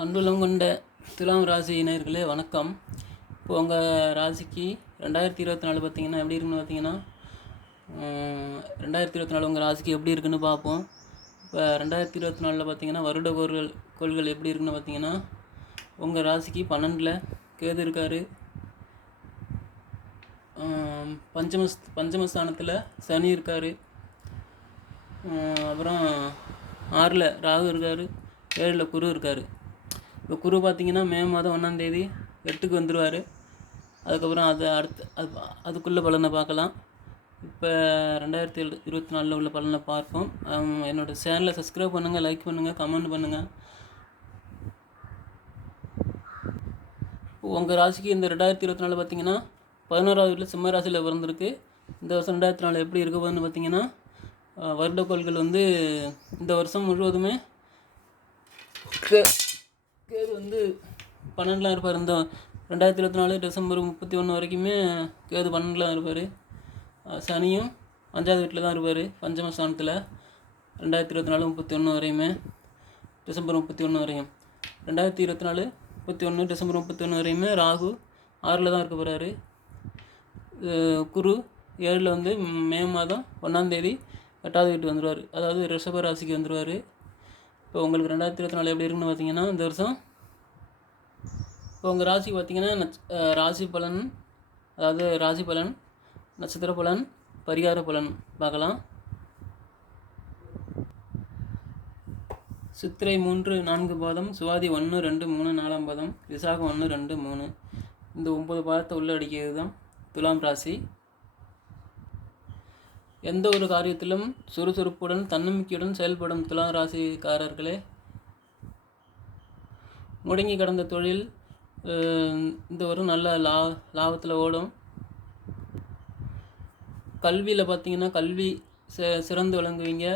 அன்புள்ளம் கொண்ட துலாம் ராசி நேயர்களே வணக்கம். இப்போ உங்கள் ராசிக்கு 2024 பார்த்திங்கன்னா எப்படி இருக்குன்னு பார்த்தீங்கன்னா 2024 உங்கள் ராசிக்கு எப்படி இருக்குன்னு பார்ப்போம். இப்போ 2024 பார்த்திங்கன்னா வருட கோள்கள் எப்படி இருக்குன்னு பார்த்தீங்கன்னா உங்கள் ராசிக்கு 12ல் கேது இருக்கார், பஞ்சமஸ்தானத்தில் சனி இருக்கார், அப்புறம் 6ல் ராகு இருக்கார், 7ல் குரு இருக்கார். இப்போ குரு பார்த்திங்கன்னா மே மாதம் 1ஆம் தேதி 8க்கு வந்துடுவார். அதுக்கப்புறம் அதுக்குள்ளே பலனை பார்க்கலாம். இப்போ 2024 உள்ள பலனை பார்ப்போம். என்னோடய சேனலை சப்ஸ்கிரைப் பண்ணுங்கள், லைக் பண்ணுங்கள், கமெண்ட் பண்ணுங்கள். உங்கள் ராசிக்கு இந்த 2024 பார்த்திங்கன்னா 11வது வீட்டில் சிம்ம ராசியில் பிறந்திருக்கு. இந்த வருஷம் 2024 எப்படி இருக்க போகுதுன்னு பார்த்திங்கன்னா வருடக்கோள்கள் இந்த வருஷம் முழுவதுமே கேது 12ல் இருப்பார். இந்த 2024 டிசம்பர் 31 வரைக்குமே கேது 12ல் இருப்பார். சனியும் 5வது வீட்டில் தான் இருப்பார், பஞ்சமஸ்தானத்தில். 2024 31 வரையுமே, டிசம்பர் 31 வரையும். 2024 31 டிசம்பர் 31 வரையுமே ராகு 6ல் தான் இருக்க போகிறாரு. குரு 7ல் மே மாதம் 1ஆம் தேதி 8வது வீட்டுக்கு வந்துடுவார், அதாவது ரிஷப ராசிக்கு வந்துடுவார். இப்போ உங்களுக்கு 2024 எப்படி இருக்குன்னு பார்த்தீங்கன்னா இந்த வருஷம் இப்போ உங்கள் ராசிக்கு பார்த்திங்கன்னா ராசி பலன், அதாவது ராசி பலன், நட்சத்திர பலன், பரிகார பலன் பார்க்கலாம். சித்திரை 3, 4 பாதம், சுவாதி 1, 2, 3, 4ஆம் பாதம், விசாகம் 1, 2, 3, இந்த 9 பாதத்தை உள்ள அடிக்கிறது தான் துலாம் ராசி. எந்த ஒரு காரியத்திலும் சுறுசுறுப்புடன் தன்னம்பிக்கையுடன் செயல்படும் துலாம் ராசிக்காரர்களே, முடங்கி கடந்த தொழில் இந்த ஒரு நல்ல லாபத்தில் ஓடும். கல்வியில் பார்த்திங்கன்னா கல்வி சிறந்து விளங்குவீங்க.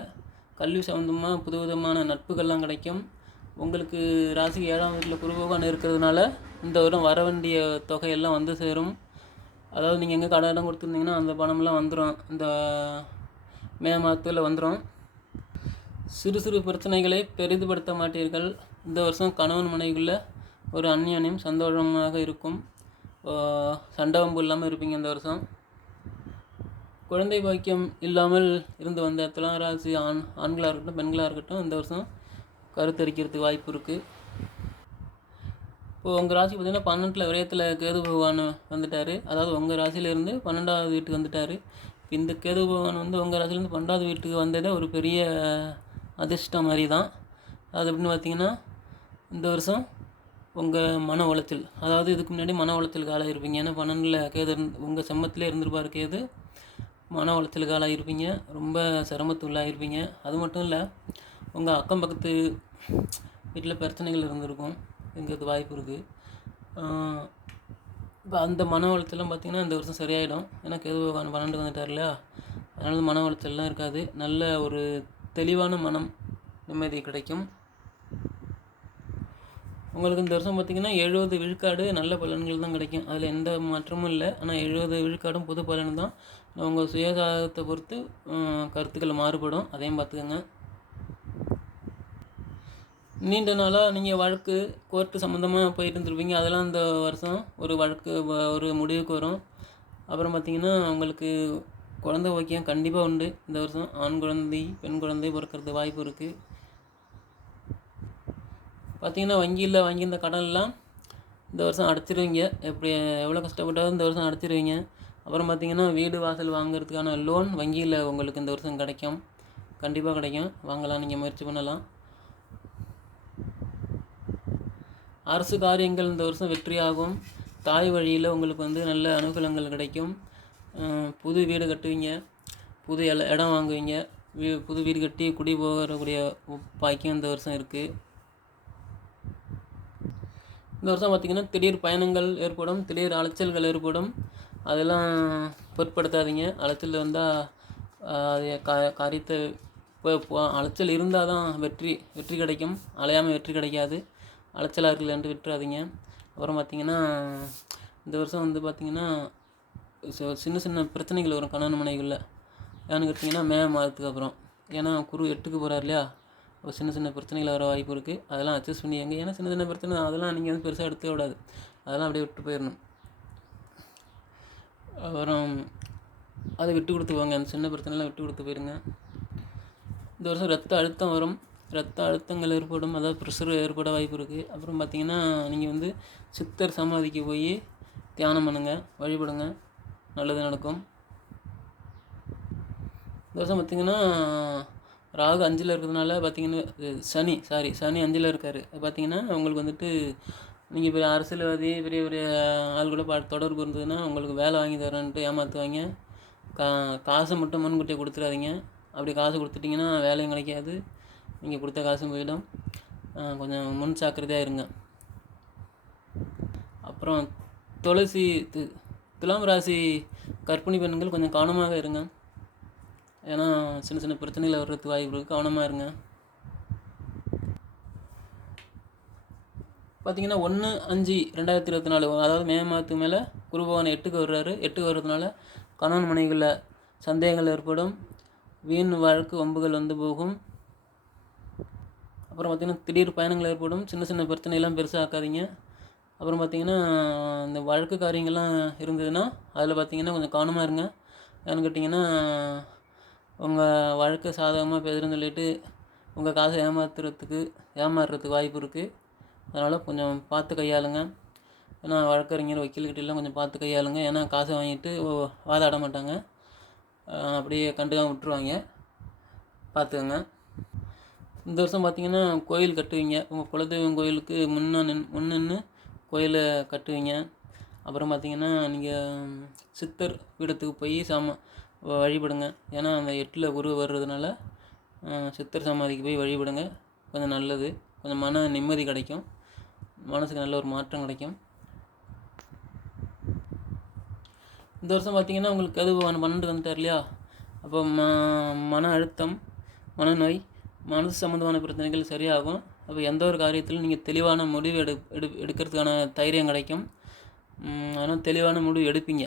கல்வி சம்மந்தமாக புதுவிதமான நட்புகள்லாம் கிடைக்கும். உங்களுக்கு ராசிக்கு 7ஆம் வீட்டில் குரு பகவான் இருக்கிறதுனால இந்த வருடம் வர வேண்டிய தொகையெல்லாம் வந்து சேரும். அதாவது நீங்கள் எங்கே கடன் கொடுத்துருந்தீங்கன்னா அந்த பணம்லாம் வந்துடும், இந்த மே மாதத்தில் வந்துடும். சிறு சிறு பிரச்சனைகளை பெரிதுபடுத்த மாட்டீர்கள். இந்த வருஷம் கணவன் மனைவிக்குள்ளே ஒரு அந்யோன்யம் சந்தோஷமாக இருக்கும். சண்டை வம்பு இல்லாமல் இருப்பீங்க. இந்த வருஷம் குழந்தை பாக்கியம் இல்லாமல் இருந்து வந்த துலாம் ராசி ஆண்களாக இருக்கட்டும் பெண்களாக இருக்கட்டும் இந்த வருஷம் கருத்தரிக்கிறதுக்கு வாய்ப்பு இருக்குது. இப்போது உங்கள் ராசி பார்த்திங்கன்னா 12ல் விரயத்தில் கேது பகவான் வந்துட்டார், அதாவது உங்கள் ராசியிலேருந்து 12வது வீட்டுக்கு வந்துட்டார். இந்த கேது பகவான் உங்கள் ராசிலேருந்து 12வது வீட்டுக்கு வந்ததே ஒரு பெரிய அதிர்ஷ்டம் மாதிரி தான். அது எப்படின்னு பார்த்திங்கன்னா இந்த வருஷம் உங்கள் மன உளைச்சல், அதாவது இதுக்கு முன்னாடி மன உளைச்சலுக்கு ஆளாயிருப்பீங்க. ஏன்னா 12ல் கேது உங்கள் செம்மத்திலே இருந்திருப்பார் கேது. மன உளைச்சலுக்கு ஆளாயிருப்பீங்க, ரொம்ப சிரமத்துள்ளாயிருப்பீங்க. அது மட்டும் இல்லை, உங்கள் அக்கம் பக்கத்து வீட்டில் பிரச்சனைகள் இருந்திருக்கும், எங்களுக்கு வாய்ப்பு இருக்குது. இப்போ அந்த மன உளைச்சல்லாம் பார்த்திங்கன்னா இந்த வருஷம் சரியாயிடும். ஏன்னா கேது பகவான் 12 வந்துட்டார் இல்லையா, அதனால மன உளைச்சல்லாம் இருக்காது. நல்ல ஒரு தெளிவான மனம் நிம்மதி கிடைக்கும். உங்களுக்கு இந்த வருஷம் பார்த்திங்கன்னா 70 விழுக்காடு நல்ல பலன்கள் தான் கிடைக்கும். அதில் எந்த மாற்றமும் இல்லை. ஆனால் 70 விழுக்காடும் புது பலன் தான். உங்கள் சுயசாதத்தை பொறுத்து கருத்துக்கள் மாறுபடும், அதையும் பார்த்துக்கோங்க. நீண்ட நாளாக நீங்கள் வழக்கு கோர்ட்டு சம்மந்தமாக போயிட்டு இருந்துருப்பீங்க, அதெல்லாம் இந்த வருஷம் ஒரு வழக்கு ஒரு முடிவுக்கு வரும். அப்புறம் பார்த்திங்கன்னா உங்களுக்கு குழந்தை பாக்கியம் கண்டிப்பாக உண்டு. இந்த வருஷம் ஆண் குழந்தை பெண் குழந்தை பிறக்கிறதுக்கு வாய்ப்பு இருக்குது. பார்த்திங்கன்னா வங்கியில் வாங்கியிருந்த கடன்லாம் இந்த வருஷம் அடைச்சிருவீங்க. எவ்வளோ கஷ்டப்பட்டாலும் இந்த வருஷம் அடைச்சிருவீங்க. அப்புறம் பார்த்திங்கன்னா வீடு வாசல் வாங்குறதுக்கான லோன் வங்கியில் உங்களுக்கு இந்த வருஷம் கிடைக்கும், கண்டிப்பாக கிடைக்கும். வாங்கலாம், நீங்கள் முயற்சி பண்ணலாம். அரசு காரியங்கள் இந்த வருஷம் வெற்றியாகும். தாய் வழியில் உங்களுக்கு நல்ல அனுகூலங்கள் கிடைக்கும். புது வீடு கட்டுவீங்க, புது இடம் வாங்குவீங்க, புது வீடு கட்டி குடி போகக்கூடிய பாக்கியம் இந்த வருஷம் இருக்குது. இந்த வருஷம் பார்த்திங்கன்னா திடீர் பயணங்கள் ஏற்படும், திடீர் அலைச்சல்கள் ஏற்படும். அதெல்லாம் பொருட்படுத்தாதீங்க. அலைச்சல் வந்தால் அது காரியத்தை அலைச்சல் இருந்தால் தான் வெற்றி கிடைக்கும், அலையாமல் வெற்றி கிடைக்காது. அலைச்சலாக இருக்குல்லன்ட்டு விட்டுறாதீங்க. அப்புறம் பார்த்திங்கன்னா இந்த வருஷம் பார்த்திங்கன்னா சின்ன சின்ன பிரச்சனைகள் வரும் கணவன் மனைவிக்குள்ள. ஏன்னு கேட்டிங்கன்னா மே மாதத்துக்கு அப்புறம், ஏன்னா குரு 8க்கு போகிறார் இல்லையா, ஒரு சின்ன சின்ன பிரச்சனைகள் வர வாய்ப்பு இருக்குது. அதெல்லாம் அட்ஜஸ்ட் பண்ணிக்கங்க. ஏன்னா சின்ன சின்ன பிரச்சனை அதெல்லாம் நீங்கள் வந்து பெருசாக எடுத்துக்க கூடாது. அதெல்லாம் அப்படியே விட்டு போயிடணும். அப்புறம் அதை விட்டு கொடுத்து போங்க. அந்த சின்ன பிரச்சனைலாம் விட்டு கொடுத்து போயிருங்க. இந்த வருஷம் ரத்த அழுத்தம் வரும். ரத்த அழுத்தங்கள் ஏற்படும், அதாவது ப்ரெஷர் ஏற்பட வாய்ப்பு இருக்குது. அப்புறம் பார்த்திங்கன்னா நீங்கள் வந்து சித்தர் சமாதிக்கு போய் தியானம் பண்ணுங்கள், வழிபடுங்க, நல்லது நடக்கும். இந்த வருஷம் பார்த்திங்கன்னா ராகு 5ல் இருக்கிறதுனால பார்த்திங்கன்னா சனி 5ல் இருக்கார். பார்த்திங்கன்னா உங்களுக்கு வந்துட்டு நீங்கள் பெரிய அரசியல்வாதி பெரிய பெரிய ஆள் கூட தொடர்பு இருந்ததுன்னா உங்களுக்கு வேலை வாங்கி தரேன்ட்டு ஏமாற்றுவாங்க. காசை மட்டும் முன்கூட்டியே கொடுத்துடாதீங்க. அப்படி காசு கொடுத்துட்டிங்கன்னா வேலையும் கிடைக்காது, நீங்கள் கொடுத்த காசும் போயிடும். கொஞ்சம் முன் ஜாக்கிரதையாக இருங்க. அப்புறம் துலாம் ராசி கர்ப்பிணி பெண்கள் கொஞ்சம் கவனமாக இருங்க. ஏன்னா சின்ன சின்ன பிரச்சனைகள் வர்றதுக்கு வாய்ப்பு இருக்குது, கவனமாக இருங்க. பார்த்திங்கன்னா 1/5/2024 அதாவது மே மாதத்துக்கு மேலே குரு பகவான் 8க்கு வர்றாரு. 8க்கு வர்றதுனால கணவன் மனைவிகளில் சந்தேகங்கள் ஏற்படும், வீண் வழக்கு வம்புகள் வந்து போகும். அப்புறம் பார்த்திங்கன்னா திடீர் பயணங்கள் ஏற்படும். சின்ன சின்ன பிரச்சனையெல்லாம் பெருசாக ஆக்காதீங்க. அப்புறம் பார்த்திங்கன்னா இந்த வழக்கு காரியங்கள்லாம் இருந்ததுன்னா அதில் பார்த்திங்கன்னா கொஞ்சம் கவனமாக இருங்க. ஏன்னு கேட்டிங்கன்னா உங்கள் வழக்கை சாதகமாக பேசுகிறேன்னு சொல்லிட்டு உங்கள் காசை ஏமாறுறதுக்கு வாய்ப்பு இருக்குது. அதனால் கொஞ்சம் பார்த்து கையாளுங்க. ஏன்னா வழக்கறிஞர் வக்கீல்கிட்டலாம் கொஞ்சம் பார்த்து கையாளுங்க. ஏன்னா காசை வாங்கிட்டு வாதாட மாட்டாங்க, அப்படியே கண்டுக்காமல் விட்டுருவாங்க, பார்த்துக்கோங்க. இந்த வருஷம் பார்த்திங்கன்னா கோயில் கட்டுவீங்க. உங்கள் குலதெய்வம் கோயிலுக்கு முன்னின்று கோயிலை கட்டுவீங்க. அப்புறம் பார்த்திங்கன்னா நீங்கள் சித்தர் பீடத்துக்கு போய் வழிபடுங்க. ஏன்னா அந்த 8ல் குரு வர்றதுனால சித்தர் சமாதிக்கு போய் வழிபடுங்க. கொஞ்சம் நல்லது, கொஞ்சம் மன நிம்மதி கிடைக்கும், மனசுக்கு நல்ல ஒரு மாற்றம் கிடைக்கும். இந்த வருஷம் பார்த்திங்கன்னா உங்களுக்கு அது 12 வந்துட்டார் இல்லையா? அப்போ மன அழுத்தம், மனநோய், மனசு சம்மந்தமான பிரச்சனைகள் சரியாகும். அப்போ எந்த ஒரு காரியத்திலும் நீங்கள் தெளிவான முடிவு எடுக்கிறதுக்கான தைரியம் கிடைக்கும். ஆனால் தெளிவான முடிவு எடுப்பீங்க.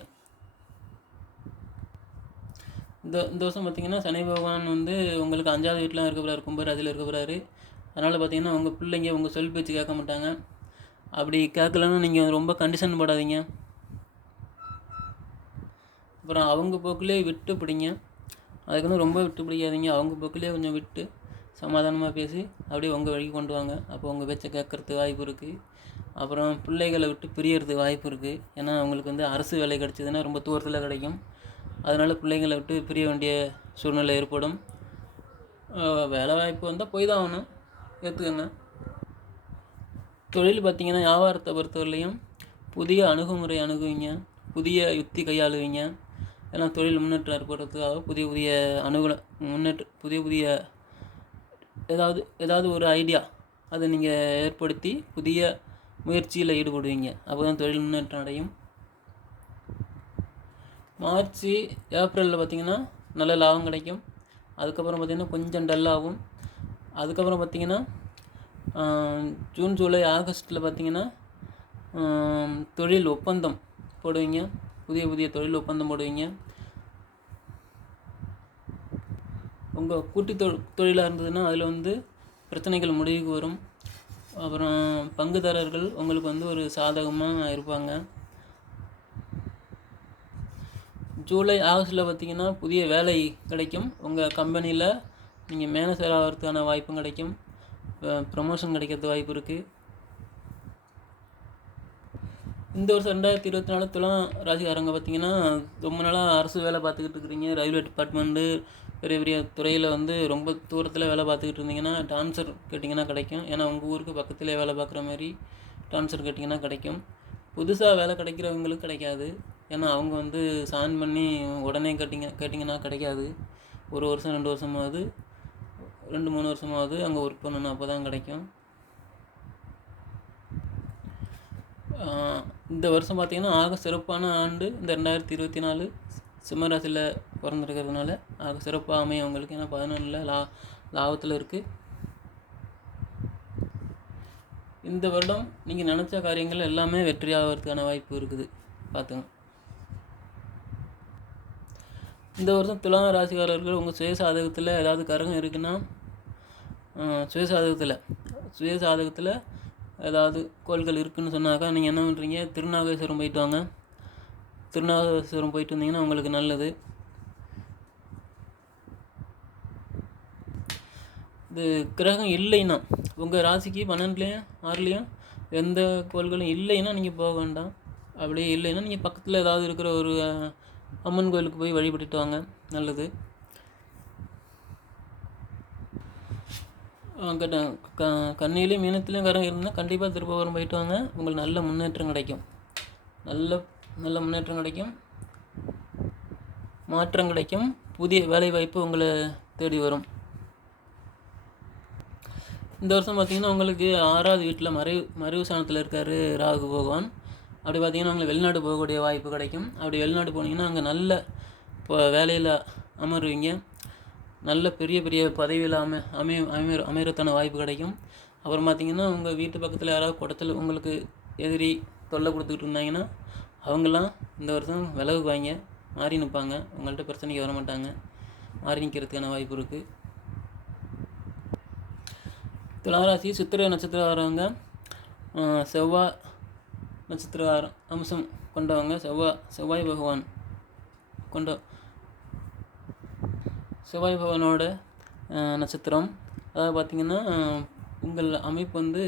இந்த வருஷம் பார்த்திங்கன்னா சனி பகவான் வந்து உங்களுக்கு 5வது வீட்டில் இருக்க போகிறாரு, கும்பராசியில் இருக்க போகிறாரு. அதனால் பார்த்திங்கன்னா உங்கள் பிள்ளைங்க உங்கள் சொல் பேச்சு கேட்க மாட்டாங்க. அப்படி கேட்கலன்னு நீங்கள் ரொம்ப கண்டிஷன் போடாதீங்க. அப்புறம் அவங்க போக்கிலே விட்டு பிடிங்க. அதுக்குன்னு ரொம்ப விட்டு பிடிக்காதீங்க. அவங்க போக்கிலே கொஞ்சம் விட்டு சமாதானமாக பேசி அப்படியே உங்கள் வழிக்கு கொண்டு வாங்க. அப்போ உங்கள் பேச்சை கேட்குறதுக்கு வாய்ப்பு இருக்குது. அப்புறம் பிள்ளைகளை விட்டு பிரியறதுக்கு வாய்ப்பு இருக்குது. ஏன்னா அவங்களுக்கு வந்து அரசு வேலை கிடச்சிதுன்னா ரொம்ப தூரத்தில் கிடைக்கும். அதனால் பிள்ளைங்களை விட்டு பிரிய வேண்டிய சூழ்நிலை ஏற்படும். வேலை வாய்ப்பு வந்தால் போய் தான் ஆகணும், ஏற்றுக்கங்க. தொழில் பார்த்திங்கன்னா வியாபாரத்தை பொறுத்தவரையிலையும் புதிய அணுகுமுறை அணுகுவீங்க, புதிய யுக்தி கையாளுவீங்க. ஏன்னா தொழில் முன்னேற்றம் ஏற்படுறதுக்காக புதிய ஏதாவது ஒரு ஐடியா அதை நீங்கள் ஏற்படுத்தி புதிய முயற்சியில் ஈடுபடுவீங்க. அப்போ தான் தொழில் முன்னேற்றம் அடையும். மார்ச் ஏப்ரலில் பார்த்திங்கன்னா நல்ல லாபம் கிடைக்கும். அதுக்கப்புறம் பார்த்திங்கன்னா கொஞ்சம் டல்லாகும். அதுக்கப்புறம் பார்த்திங்கன்னா ஜூன் ஜூலை ஆகஸ்ட்டில் பார்த்திங்கன்னா தொழில் ஒப்பந்தம் போடுவீங்க, புதிய தொழில் ஒப்பந்தம் போடுவீங்க. உங்கள் கூட்டு தொழிலாக இருந்ததுன்னா அதில் வந்து பிரச்சனைகள் முடிவுக்கு வரும். அப்புறம் பங்குதாரர்கள் உங்களுக்கு வந்து ஒரு சாதகமாக இருப்பாங்க. ஜூலை ஆகஸ்ட்டில் பார்த்திங்கன்னா புதிய வேலை கிடைக்கும். உங்கள் கம்பெனியில் நீங்கள் மேனேஜர் ஆகிறதுக்கான வாய்ப்பும் கிடைக்கும், ப்ரமோஷன் கிடைக்கிறது வாய்ப்பு இருக்குது. இந்த வருஷம் 2024 துலாம் ராசிக்காரங்க பார்த்திங்கன்னா ரொம்ப நாளாக அரசு வேலை பார்த்துக்கிட்டு இருக்கிறீங்க, ரயில்வே டிபார்ட்மெண்ட்டு பெரிய பெரிய துறையில் வந்து ரொம்ப தூரத்தில் வேலை பார்த்துக்கிட்டு இருந்தீங்கன்னா ட்ரான்ஸ்ஃபர் கேட்டிங்கன்னா கிடைக்கும். ஏன்னா உங்கள் ஊருக்கு பக்கத்துலேயே வேலை பார்க்குற மாதிரி ட்ரான்ஸ்ஃபர் கேட்டிங்கன்னா கிடைக்கும். புதுசாக வேலை கிடைக்கிறவங்களுக்கு கிடைக்காது. ஏன்னா அவங்க வந்து சான் பண்ணி உடனே கேட்டிங்கன்னா கிடைக்காது. 1 வருஷம் 2 வருஷமாவது 2-3 வருஷமாவது அங்கே ஒர்க் பண்ணணும், அப்போ தான் கிடைக்கும். இந்த வருஷம் பார்த்திங்கன்னா ஆக சிறப்பான ஆண்டு இந்த 2024 சிம்மராசியில் பிறந்திருக்கிறதுனால ஆக சிறப்பாக அமையும் அவங்களுக்கு. ஏன்னா 11ல் லாபத்தில் இருக்குது. இந்த வருடம் நீங்கள் நினச்ச காரியங்கள் எல்லாமே வெற்றியாகிறதுக்கான வாய்ப்பு இருக்குது, பார்த்துங்க. இந்த வருஷம் துலாம் ராசிக்காரர்கள் உங்கள் சுய சாதகத்தில் ஏதாவது கரகம் இருக்குன்னா சுயசாதகத்தில் சுயசாதகத்தில் ஏதாவது கோள்கள் இருக்குதுன்னு சொன்னாக்கா நீங்கள் என்ன பண்ணுறீங்க, திருநாகேஸ்வரம் போயிட்டு வாங்க. திருநாகேஸ்வரம் போயிட்டு வந்தீங்கன்னா உங்களுக்கு நல்லது. இது கிரகம் இல்லைன்னா, உங்கள் ராசிக்கு 12லேயும் 6லேயும் எந்த கோள்களும் இல்லைன்னா நீங்கள் போக வேண்டாம். அப்படியே இல்லைன்னா நீங்கள் பக்கத்தில் ஏதாவது இருக்கிற ஒரு அம்மன் கோயிலுக்கு போய் வழிபட்டுட்டு வாங்க, நல்லது. கன்னியிலையும் மீனத்துலேயும் கிரகம் இருந்தால் கண்டிப்பாக திருப்பவரம் போயிட்டு வாங்க. உங்களுக்கு நல்ல முன்னேற்றம் கிடைக்கும். நல்ல முன்னேற்றம் கிடைக்கும், மாற்றம் கிடைக்கும், புதிய வேலைவாய்ப்பு உங்களை தேடி வரும். இந்த வருஷம் பார்த்திங்கன்னா உங்களுக்கு 6வது வீட்டில் மறைவு ஸ்தானத்தில் இருக்கார் ராகு பகவான். அப்படி பார்த்திங்கன்னா உங்களுக்கு வெளிநாடு போகக்கூடிய வாய்ப்பு கிடைக்கும். அப்படி வெளிநாடு போனீங்கன்னா அங்கே நல்ல இப்போ வேலையில் அமருவீங்க. நல்ல பெரிய பெரிய பதவியில் அமைகிறதான வாய்ப்பு கிடைக்கும். அப்புறம் பார்த்திங்கன்னா உங்கள் வீட்டு பக்கத்தில் யாராவது குடத்தில் உங்களுக்கு எதிரி தொல்லை கொடுத்துக்கிட்டு இருந்தாங்கன்னா அவங்கெல்லாம் இந்த வருஷம் விலகுவாங்க, மாறி நிற்பாங்க. உங்கள்கிட்ட பிரச்சனைக்கு வர மாட்டாங்க, மாறி நிற்கிறதுக்கான வாய்ப்பு இருக்குது. துளாராசி சித்திரை நட்சத்திரம் வரவங்க, செவ்வாய் நட்சத்திர அம்சம் கொண்டவங்க, செவ்வாய் பகவானோட நட்சத்திரம். அதாவது பார்த்திங்கன்னா உங்கள் அமைப்பு வந்து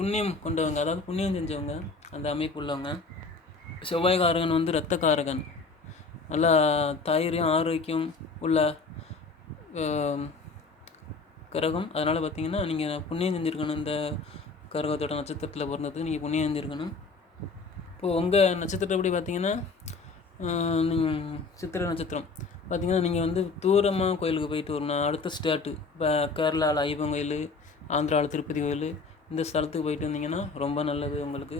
புண்ணியம் கொண்டவங்க, அதாவது புண்ணியம் செஞ்சவங்க அந்த அமைப்பு உள்ளவங்க. செவ்வாய்காரகன் வந்து இரத்தக்காரகன், நல்லா தைரியம் ஆரோக்கியம் உள்ள கிரகம். அதனால் பார்த்திங்கன்னா நீங்கள் புண்ணியம் செஞ்சுருக்கணும். இந்த கிரகத்தோட நட்சத்திரத்தில் பிறந்ததுக்கு நீங்கள் புண்ணியம் செஞ்சுருக்கணும். இப்போது உங்கள் நட்சத்திரத்தை எப்படி பார்த்திங்கன்னா சித்திரை நட்சத்திரம் பார்த்திங்கன்னா நீங்கள் வந்து தூரமாக கோயிலுக்கு போயிட்டு வரணும். அடுத்த ஸ்டேட்டு, இப்போ கேரளாவில் ஐயப்பன் கோயில், ஆந்திராவில் திருப்பதி கோயில், இந்த ஸ்தலத்துக்கு போயிட்டு வந்தீங்கன்னா ரொம்ப நல்லது உங்களுக்கு.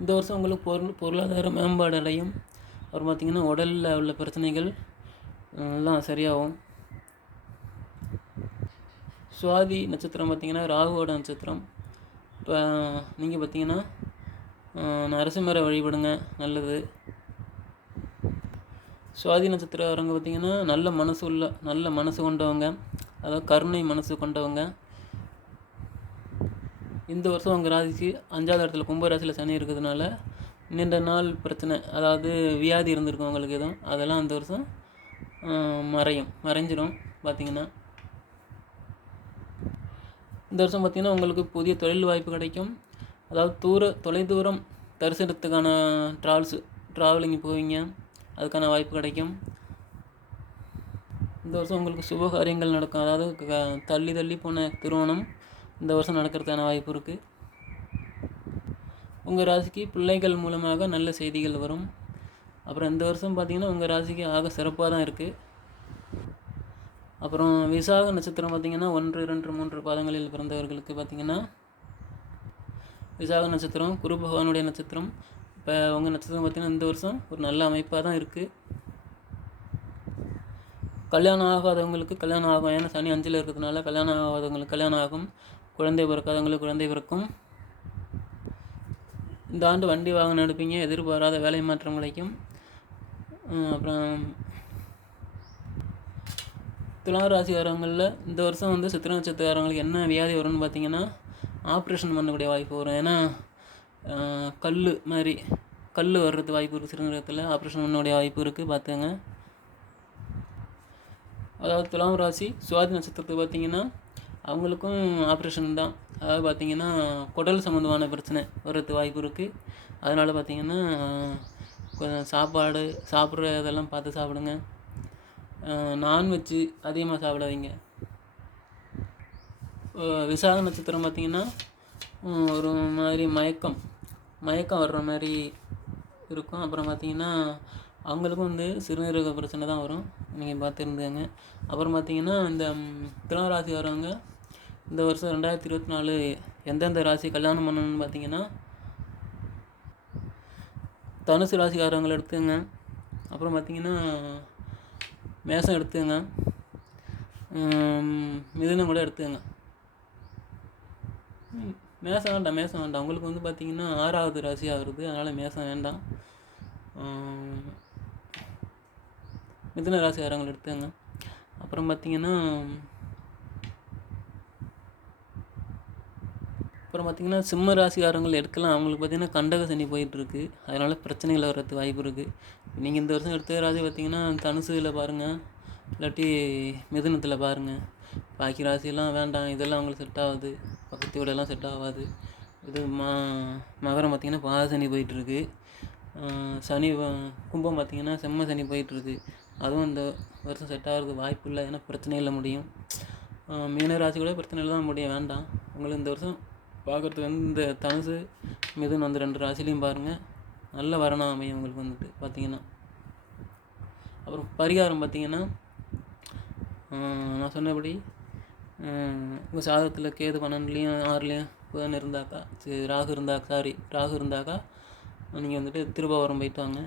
இந்த வருஷம் உங்களுக்கு பொருளாதார மேம்பாடு அடையும். அப்புறம் பார்த்திங்கன்னா உடலில் உள்ள பிரச்சனைகள் எல்லாம் சரியாகும். சுவாதி நட்சத்திரம் பார்த்திங்கன்னா ராகுவோட நட்சத்திரம். இப்போ நீங்கள் பார்த்திங்கன்னா நரசிம்மரை வழிபடுங்க, நல்லது. சுவாதி நட்சத்திரக்காரங்க பார்த்திங்கன்னா நல்ல மனசு கொண்டவங்க, அதாவது கருணை மனசு கொண்டவங்க. இந்த வருஷம் உங்கள் ராசிக்கு 5வது இடத்துல கும்பராசியில் சனி இருக்கிறதுனால நீண்ட நாள் பிரச்சனை, அதாவது வியாதி இருந்திருக்கும் உங்களுக்கு எதுவும், அதெல்லாம் இந்த வருஷம் மறைஞ்சிடும். பார்த்திங்கன்னா இந்த வருஷம் பார்த்திங்கன்னா உங்களுக்கு புதிய தொழில் வாய்ப்பு கிடைக்கும். அதாவது தொலைதூரம் தரிசனத்துக்கான ட்ராவலிங் போவீங்க, அதுக்கான வாய்ப்பு கிடைக்கும். இந்த வருஷம் உங்களுக்கு சுபகாரியங்கள் நடக்கும். அதாவது தள்ளி போன திருமணம் இந்த வருஷம் நடக்கிறதுக்கான வாய்ப்பு இருக்குது. உங்கள் ராசிக்கு பிள்ளைகள் மூலமாக நல்ல செய்திகள் வரும். அப்புறம் இந்த வருஷம் பார்த்திங்கன்னா உங்கள் ராசிக்கு ஆக சிறப்பாக தான் இருக்குது. அப்புறம் விசாக நட்சத்திரம் பார்த்திங்கன்னா 1, 2, 3 பாதங்களில் பிறந்தவர்களுக்கு பார்த்திங்கன்னா விசாக நட்சத்திரம் குரு பகவானுடைய நட்சத்திரம். இப்போ உங்கள் நட்சத்திரம் பார்த்திங்கன்னா இந்த வருஷம் ஒரு நல்ல அமைப்பாக தான் இருக்குது. கல்யாணம் ஆகாதவங்களுக்கு கல்யாணம் ஆகும். ஏன்னா சனி 5ல் இருக்கிறதுனால கல்யாணம் ஆகாதவங்களுக்கு கல்யாணம் ஆகும், குழந்தை பிறக்காதவங்களுக்கு குழந்தை பிறக்கும். இந்த ஆண்டு வண்டி வாகனம் எடுப்பீங்க, எதிர்பாராத வேலை மாற்றம் கிடைக்கும். அப்புறம் துளாராசிக்காரங்களில் இந்த வருஷம் வந்து சித்திரை நட்சத்திரக்காரங்களுக்கு என்ன வியாதி வரும்னு பார்த்திங்கன்னா ஆப்ரேஷன் பண்ணக்கூடிய வாய்ப்பு வரும். ஏன்னா கல் வர்றது வாய்ப்பு இருக்குது. சிறுநீரகத்தில் ஆப்ரேஷன் பண்ணக்கூடிய வாய்ப்பு இருக்குது, பார்த்துங்க. அதாவது துலாம் ராசி சுவாதி நட்சத்திரத்துக்கு பார்த்திங்கன்னா அவங்களுக்கும் ஆப்ரேஷன் தான். அதாவது பார்த்திங்கன்னா குடல் சம்மந்தமான பிரச்சனை வர்றது வாய்ப்பு இருக்குது. அதனால் பார்த்திங்கன்னா கொஞ்சம் சாப்பிட்ற இதெல்லாம் பார்த்து சாப்பிடுங்க. நான்வெஜ்ஜு அதிகமாக சாப்பிடாதீங்க. விசாக நட்சத்திரம் பார்த்திங்கன்னா ஒரு மாதிரி மயக்கம் வர்ற மாதிரி இருக்கும். அப்புறம் பார்த்திங்கன்னா அவங்களுக்கும் வந்து சிறுநீரக பிரச்சனை தான் வரும், நீங்கள் பார்த்துருந்தாங்க. அப்புறம் பார்த்திங்கன்னா இந்த துலாம் ராசி வரவங்க இந்த வருஷம் 2024 எந்தெந்த ராசி கல்யாணம் பண்ணணும்னு பார்த்திங்கன்னா தனுசு ராசிக்காரங்களை எடுத்துங்க. அப்புறம் பார்த்திங்கன்னா மேசம் எடுத்துங்க, மிதுனம் கூட எடுத்துங்க. மேசம் வேண்டாம். உங்களுக்கு வந்து பார்த்திங்கன்னா 6வது ராசி ஆகுறது, அதனால் மேசம் வேண்டாம். மிதுன ராசிக்காரங்களை எடுத்துங்க. அப்புறம் பார்த்திங்கன்னா சிம்ம ராசிக்காரங்கள் எடுக்கலாம். அவங்களுக்கு பார்த்திங்கன்னா கண்டக சனி போயிட்டுருக்கு. அதனால் பிரச்சனைகள் வர்றதுக்கு வாய்ப்பு இருக்குது. நீங்கள் இந்த வருஷம் எடுத்த ராசி பார்த்திங்கன்னா தனுசுல பாருங்கள், இல்லாட்டி மிதுனத்தில் பாருங்கள். பாக்கி ராசியெல்லாம் வேண்டாம், இதெல்லாம் அவங்களுக்கு செட் ஆகாது. பக்கத்து வீடெல்லாம் செட் ஆகாது. இது மகரம் பார்த்திங்கன்னா பாதசனி போயிட்டுருக்கு. சனி கும்பம் பார்த்திங்கன்னா செம்ம சனி போயிட்டுருக்கு. அதுவும் இந்த வருஷம் செட் ஆகிறதுக்கு வாய்ப்பு இல்லை. ஏன்னா பிரச்சனையில் முடியும். மீன ராசி கூட பிரச்சனையில் தான் முடியும். வேண்டாம். உங்களுக்கு இந்த வருஷம் பார்க்குறதுக்கு இந்த தனுசு மிதுன் 2 ராசிலையும் பாருங்கள், நல்ல வரணும் அமையும் உங்களுக்கு வந்துட்டு பார்த்திங்கன்னா. அப்புறம் பரிகாரம் பார்த்திங்கன்னா நான் சொன்னபடி உங்கள் சாதத்தில் கேது 12லையும் 6லையும் புதன் இருந்தாக்கா ராகு இருந்தாக்கா நீங்கள் வந்துட்டு திருவாவூரம் போயிட்டு வாங்க.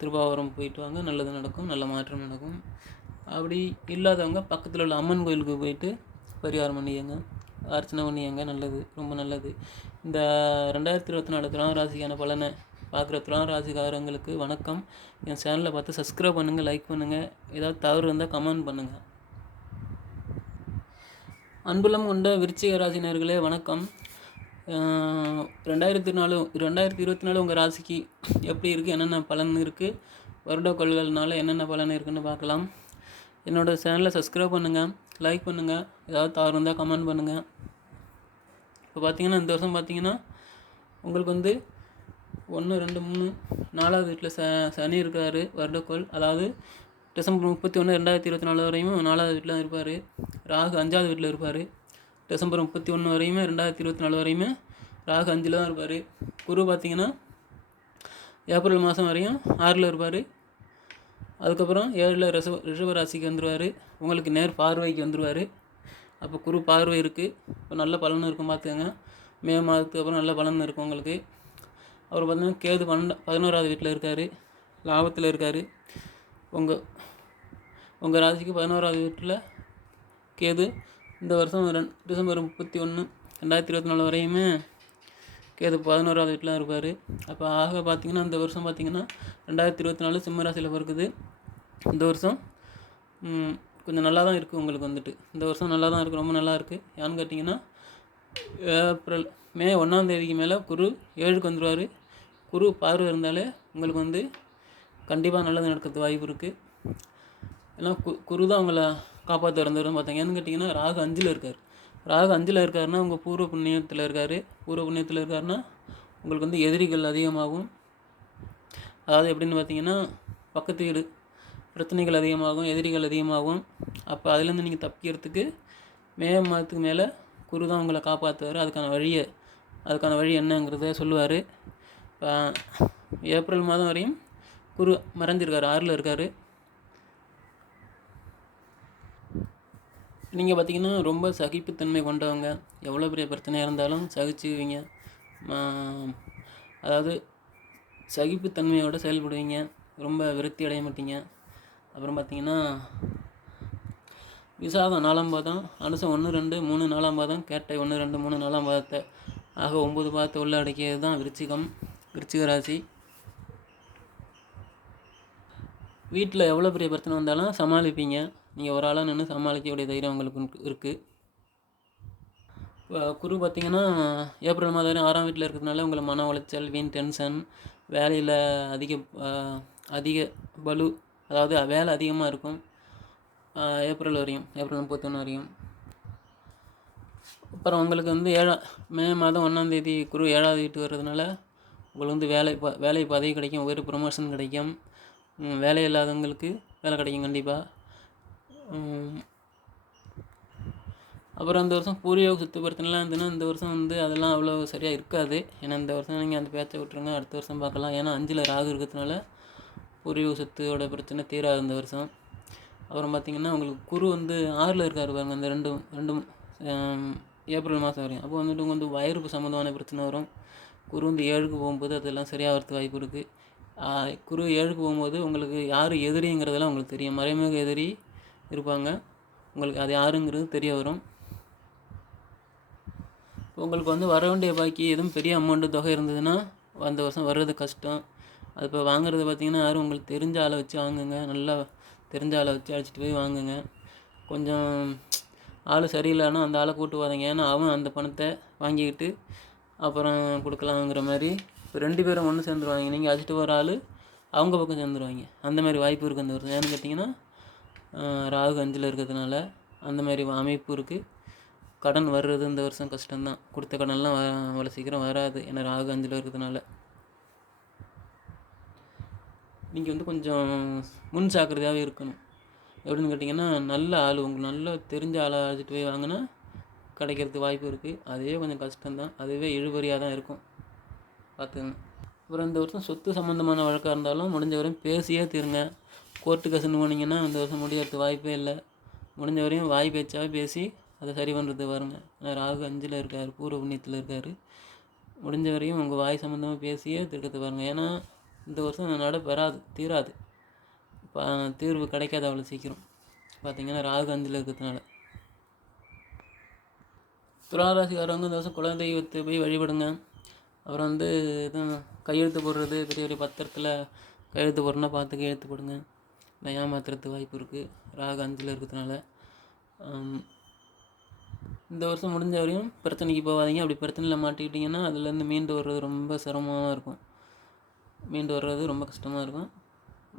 திருவாவூரம் போயிட்டு வாங்க, நல்லது நடக்கும், நல்ல மாற்றம் நடக்கும். அப்படி இல்லாதவங்க பக்கத்தில் உள்ள அம்மன் கோயிலுக்கு போயிட்டு பரிகாரம் பண்ணிக்கங்க, அர்ச்சனை பண்ணிக்கங்க. நல்லது, ரொம்ப நல்லது. இந்த 2024 துலாம் ராசிக்கான பலனை பார்க்குற துலாம் ராசிக்காரங்களுக்கு வணக்கம். என் சேனலை பார்த்து சப்ஸ்கிரைப் பண்ணுங்கள், லைக் பண்ணுங்கள். ஏதாவது தவறு இருந்தால் கமெண்ட் பண்ணுங்கள். அன்புலம் கொண்ட விருச்சிக ராசினர்களே வணக்கம். 2024 உங்கள் ராசிக்கு எப்படி இருக்குது, என்னென்ன பலன் இருக்குது, வருட கொள்கைனால என்னென்ன பலன் இருக்குதுன்னு பார்க்கலாம். என்னோடய சேனலை சப்ஸ்கிரைப் பண்ணுங்கள், லைக் பண்ணுங்கள். ஏதாவது தவறு இருந்தால் கமெண்ட் பண்ணுங்கள். இப்போ பார்த்திங்கன்னா இந்த வருஷம் பார்த்திங்கன்னா உங்களுக்கு 1, 2, 3 4வது வீட்டில் சனி இருக்கார். வருடக்கோள், அதாவது டிசம்பர் 31, 2024 வரையும் 4வது வீட்டில் தான் இருப்பார். ராகு 5வது வீட்டில் இருப்பார். டிசம்பர் 31 வரையுமே 2024 வரையுமே ராகு 5ல் தான் இருப்பார். குரு பார்த்திங்கன்னா ஏப்ரல் மாதம் வரையும் 6ல் இருப்பார். அதுக்கப்புறம் 7ல் ரிஷப ராசிக்கு வந்துடுவார். உங்களுக்கு நேர் பார்வைக்கு வந்துடுவார். அப்போ குரு பார்வை இருக்குது. இப்போ நல்ல பலன் இருக்கும் பார்த்துக்கங்க. மே மாதத்துக்கு அப்புறம் நல்ல பலன் இருக்கும் உங்களுக்கு. அவர் பார்த்திங்கன்னா கேது 11வது வீட்டில் இருக்கார், லாபத்தில் இருக்கார். உங்கள் ராசிக்கு 11வது வீட்டில் கேது இந்த வருஷம் டிசம்பர் 31, 2024 வரையுமே கேது 11வது வீட்டில் இருப்பார். அப்போ பார்த்திங்கன்னா இந்த வருஷம் பார்த்திங்கன்னா 2024 சிம்ம ராசியில் பிறக்குது. இந்த வருஷம் கொஞ்சம் நல்லா தான் இருக்குது உங்களுக்கு வந்துட்டு. இந்த வருஷம் நல்லா தான் இருக்குது, ரொம்ப நல்லா இருக்குது. ஏன்னு கேட்டிங்கன்னா மே 1ஆம் தேதிக்கு மேலே குரு 7க்கு வந்துடுவார். குரு பார்வை இருந்தாலே உங்களுக்கு கண்டிப்பாக நல்லது நடக்கிறதுக்கு வாய்ப்பு இருக்குது. ஏன்னா குரு தான் உங்களை காப்பாற்ற இருந்தவரும் பார்த்தாங்க. ஏன்னு கேட்டிங்கன்னா ராகு 5ல் இருக்கார். ராகு 5ல் இருக்காருன்னா உங்கள் பூர்வ புண்ணியத்தில் இருக்கார். பூர்வ புண்ணியத்தில் இருக்காருன்னா உங்களுக்கு எதிரிகள் அதிகமாகும். அதாவது எப்படின்னு பார்த்தீங்கன்னா பக்கத்து வீடு பிரச்சனைகள் அதிகமாகும், எதிரிகள் அதிகமாகும். அப்போ அதுலேருந்து நீங்கள் தப்பிக்கிறதுக்கு மே மாதத்துக்கு மேலே குரு தான் உங்களை காப்பாற்றுவார். அதுக்கான வழி என்னங்கிறத சொல்லுவார். இப்போ ஏப்ரல் மாதம் வரையும் குரு மறைஞ்சிருக்கார், 6ல் இருக்கார். நீங்கள் பார்த்திங்கன்னா ரொம்ப சகிப்புத்தன்மை கொண்டவங்க. எவ்வளோ பெரிய பிரச்சனையாக இருந்தாலும் சகிச்சுக்குவீங்க. அதாவது சகிப்புத்தன்மையோடு செயல்படுவீங்க. ரொம்ப விருத்தி அடைய மாட்டீங்க. அப்புறம் பார்த்திங்கன்னா விசாகம் 4ஆம் பாதம், அனுசம் 1, 2, 3 4ஆம் பாதம், கேட்டை 1, 2, 3 4ஆம் பாதத்தை ஆக 9 பாதத்தை உள்ள அடக்கியது தான் விருச்சிக ராசி. வீட்டில் எவ்வளோ பெரிய பிரச்சனை வந்தாலும் சமாளிப்பீங்க. நீங்கள் ஒரு ஆளாக நின்று சமாளிக்கக்கூடிய தைரியம் உங்களுக்கு இருக்குது. இப்போ குரு பார்த்திங்கன்னா ஏப்ரல் மாதம் வரை 6ஆம் வீட்டில் இருக்கிறதுனால உங்களை மன உளைச்சல், வீண் டென்ஷன், வேலையில் அதிக பலு, அதாவது வேலை அதிகமாக இருக்கும் ஏப்ரல் 31 வரையும். அப்புறம் உங்களுக்கு மே மாதம் 1ஆம் தேதி குரு 7வது வீட்டு வர்றதுனால உங்களுக்கு வேலை பதவி கிடைக்கும், உயர் ப்ரொமோஷன் கிடைக்கும். வேலை இல்லாதவங்களுக்கு வேலை கிடைக்கும் கண்டிப்பாக. அப்புறம் இந்த வருஷம் பூர்வீக சொத்து பிரச்சனைலாம் இருந்ததுன்னா இந்த வருஷம் அதெல்லாம் அவ்வளோ சரியாக இருக்காது. ஏன்னா இந்த வருஷம் நீங்கள் அந்த பேச்சை விட்டுருங்க, அடுத்த வருஷம் பார்க்கலாம். ஏன்னா 5ல் ராகு இருக்கிறதுனால பூர்வீக சொத்தோட பிரச்சனை தீராது இந்த வருஷம். அப்புறம் பார்த்திங்கன்னா உங்களுக்கு குரு 6ல் இருக்கார் பாருங்கள், அந்த ரெண்டும் ஏப்ரல் மாதம் வரையும். அப்போ உங்களுக்கு வயிறு சம்மந்தமான பிரச்சனை வரும். குரு 7க்கு போகும்போது அதெல்லாம் சரியாகிறதுக்கு வாய்ப்பு இருக்குது. குரு 7க்கு போகும்போது உங்களுக்கு யார் எதிரிங்கிறதெல்லாம் உங்களுக்கு தெரியும். மறைமுக எதிரி இருப்பாங்க, உங்களுக்கு அது யாருங்கிறது தெரிய வரும். உங்களுக்கு வர வேண்டிய பாக்கி எதுவும் பெரிய அமௌண்ட்டு தொகை இருந்ததுன்னா அந்த வருஷம் வர்றது கஷ்டம். அது இப்போ வாங்குறது பார்த்திங்கன்னா யாரும் உங்களுக்கு தெரிஞ்ச ஆளை வச்சு வாங்குங்க. நல்லா தெரிஞ்ச ஆளை வச்சு அழைச்சிட்டு போய் வாங்குங்க. கொஞ்சம் ஆள் சரியில்லைன்னா அந்த ஆளை கூட்டு வாதீங்க. ஏன்னா அவன் அந்த பணத்தை வாங்கிக்கிட்டு அப்புறம் கொடுக்கலாங்கிற மாதிரி இப்போ 2 பேரும் ஒன்று சேர்ந்துருவாங்க. நீங்கள் அழைச்சிட்டு வர ஆள் அவங்க பக்கம் சேர்ந்துருவாங்க. அந்த மாதிரி வாய்ப்பு இருக்குது அந்த வருஷம். ஏன்னு கேட்டிங்கன்னா ராகு 5ல் இருக்கிறதுனால அந்த மாதிரி அமைப்பு இருக்குது. கடன் வர்றது இந்த வருஷம் கஷ்டம்தான். கொடுத்த கடன்லாம் அவ்வளோ சீக்கிரம் வராது. ஏன்னா ராகு 5ல் இருக்கிறதுனால நீங்கள் வந்து கொஞ்சம் முன் ஜாக்கிரதையாகவே இருக்கணும். எப்படின்னு கேட்டிங்கன்னா நல்ல ஆள், உங்களுக்கு நல்ல தெரிஞ்ச ஆளை அழைச்சிட்டு போய் வாங்கினா கிடைக்கிறதுக்கு வாய்ப்பு இருக்குது. அதுவே கொஞ்சம் கஷ்டம்தான். அதுவே இழுபறியாக தான் இருக்கும், பார்த்துங்க. அப்புறம் இந்த வருஷம் சொத்து சம்மந்தமான வழக்காக இருந்தாலும் முடிஞ்ச வரையும் பேசியே தீருங்க. கோர்ட்டு கசன்னு போனீங்கன்னா இந்த வருஷம் முடியறதுக்கு வாய்ப்பே இல்லை. முடிஞ்ச வரையும் வாய் பேச்சாவே பேசி அதை சரி பண்ணுறது பாருங்க. ஏன்னா ராகு 5ல் இருக்கார், பூர்வ புண்ணியத்தில் இருக்கார். முடிஞ்ச வரையும் உங்கள் வாய் சம்மந்தமாக பேசியே தீர்க்கறது பாருங்கள். ஏன்னா இந்த வருஷம் வராது, தீராது, தீர்வு கிடைக்காது அவ்வளோ சீக்கிரம். பார்த்திங்கன்னா ராகு 5ல் இருக்கிறதுனால. துளாராசிக்காரவங்க இந்த வருஷம் குலதெய்வத்தை போய் வழிபடுங்க. அப்புறம் வந்து கையெழுத்து போடுறது, பெரிய பெரிய பத்திரத்தில் கையெழுத்து போடுறதுனா பார்த்து கையெழுத்து போடுங்க. இல்லை ஏமாத்துறதுக்கு வாய்ப்பு இருக்குது ராகு 5ல் இருக்கிறதுனால. இந்த வருஷம் முடிஞ்ச வரையும் பிரச்சனைக்கு போகாதீங்க. அப்படி பிரச்சனையில் மாட்டிக்கிட்டிங்கன்னா அதுலேருந்து மீண்டு வர்றது ரொம்ப சிரமமாக இருக்கும். மீண்டு வர்றது ரொம்ப கஷ்டமாக இருக்கும்.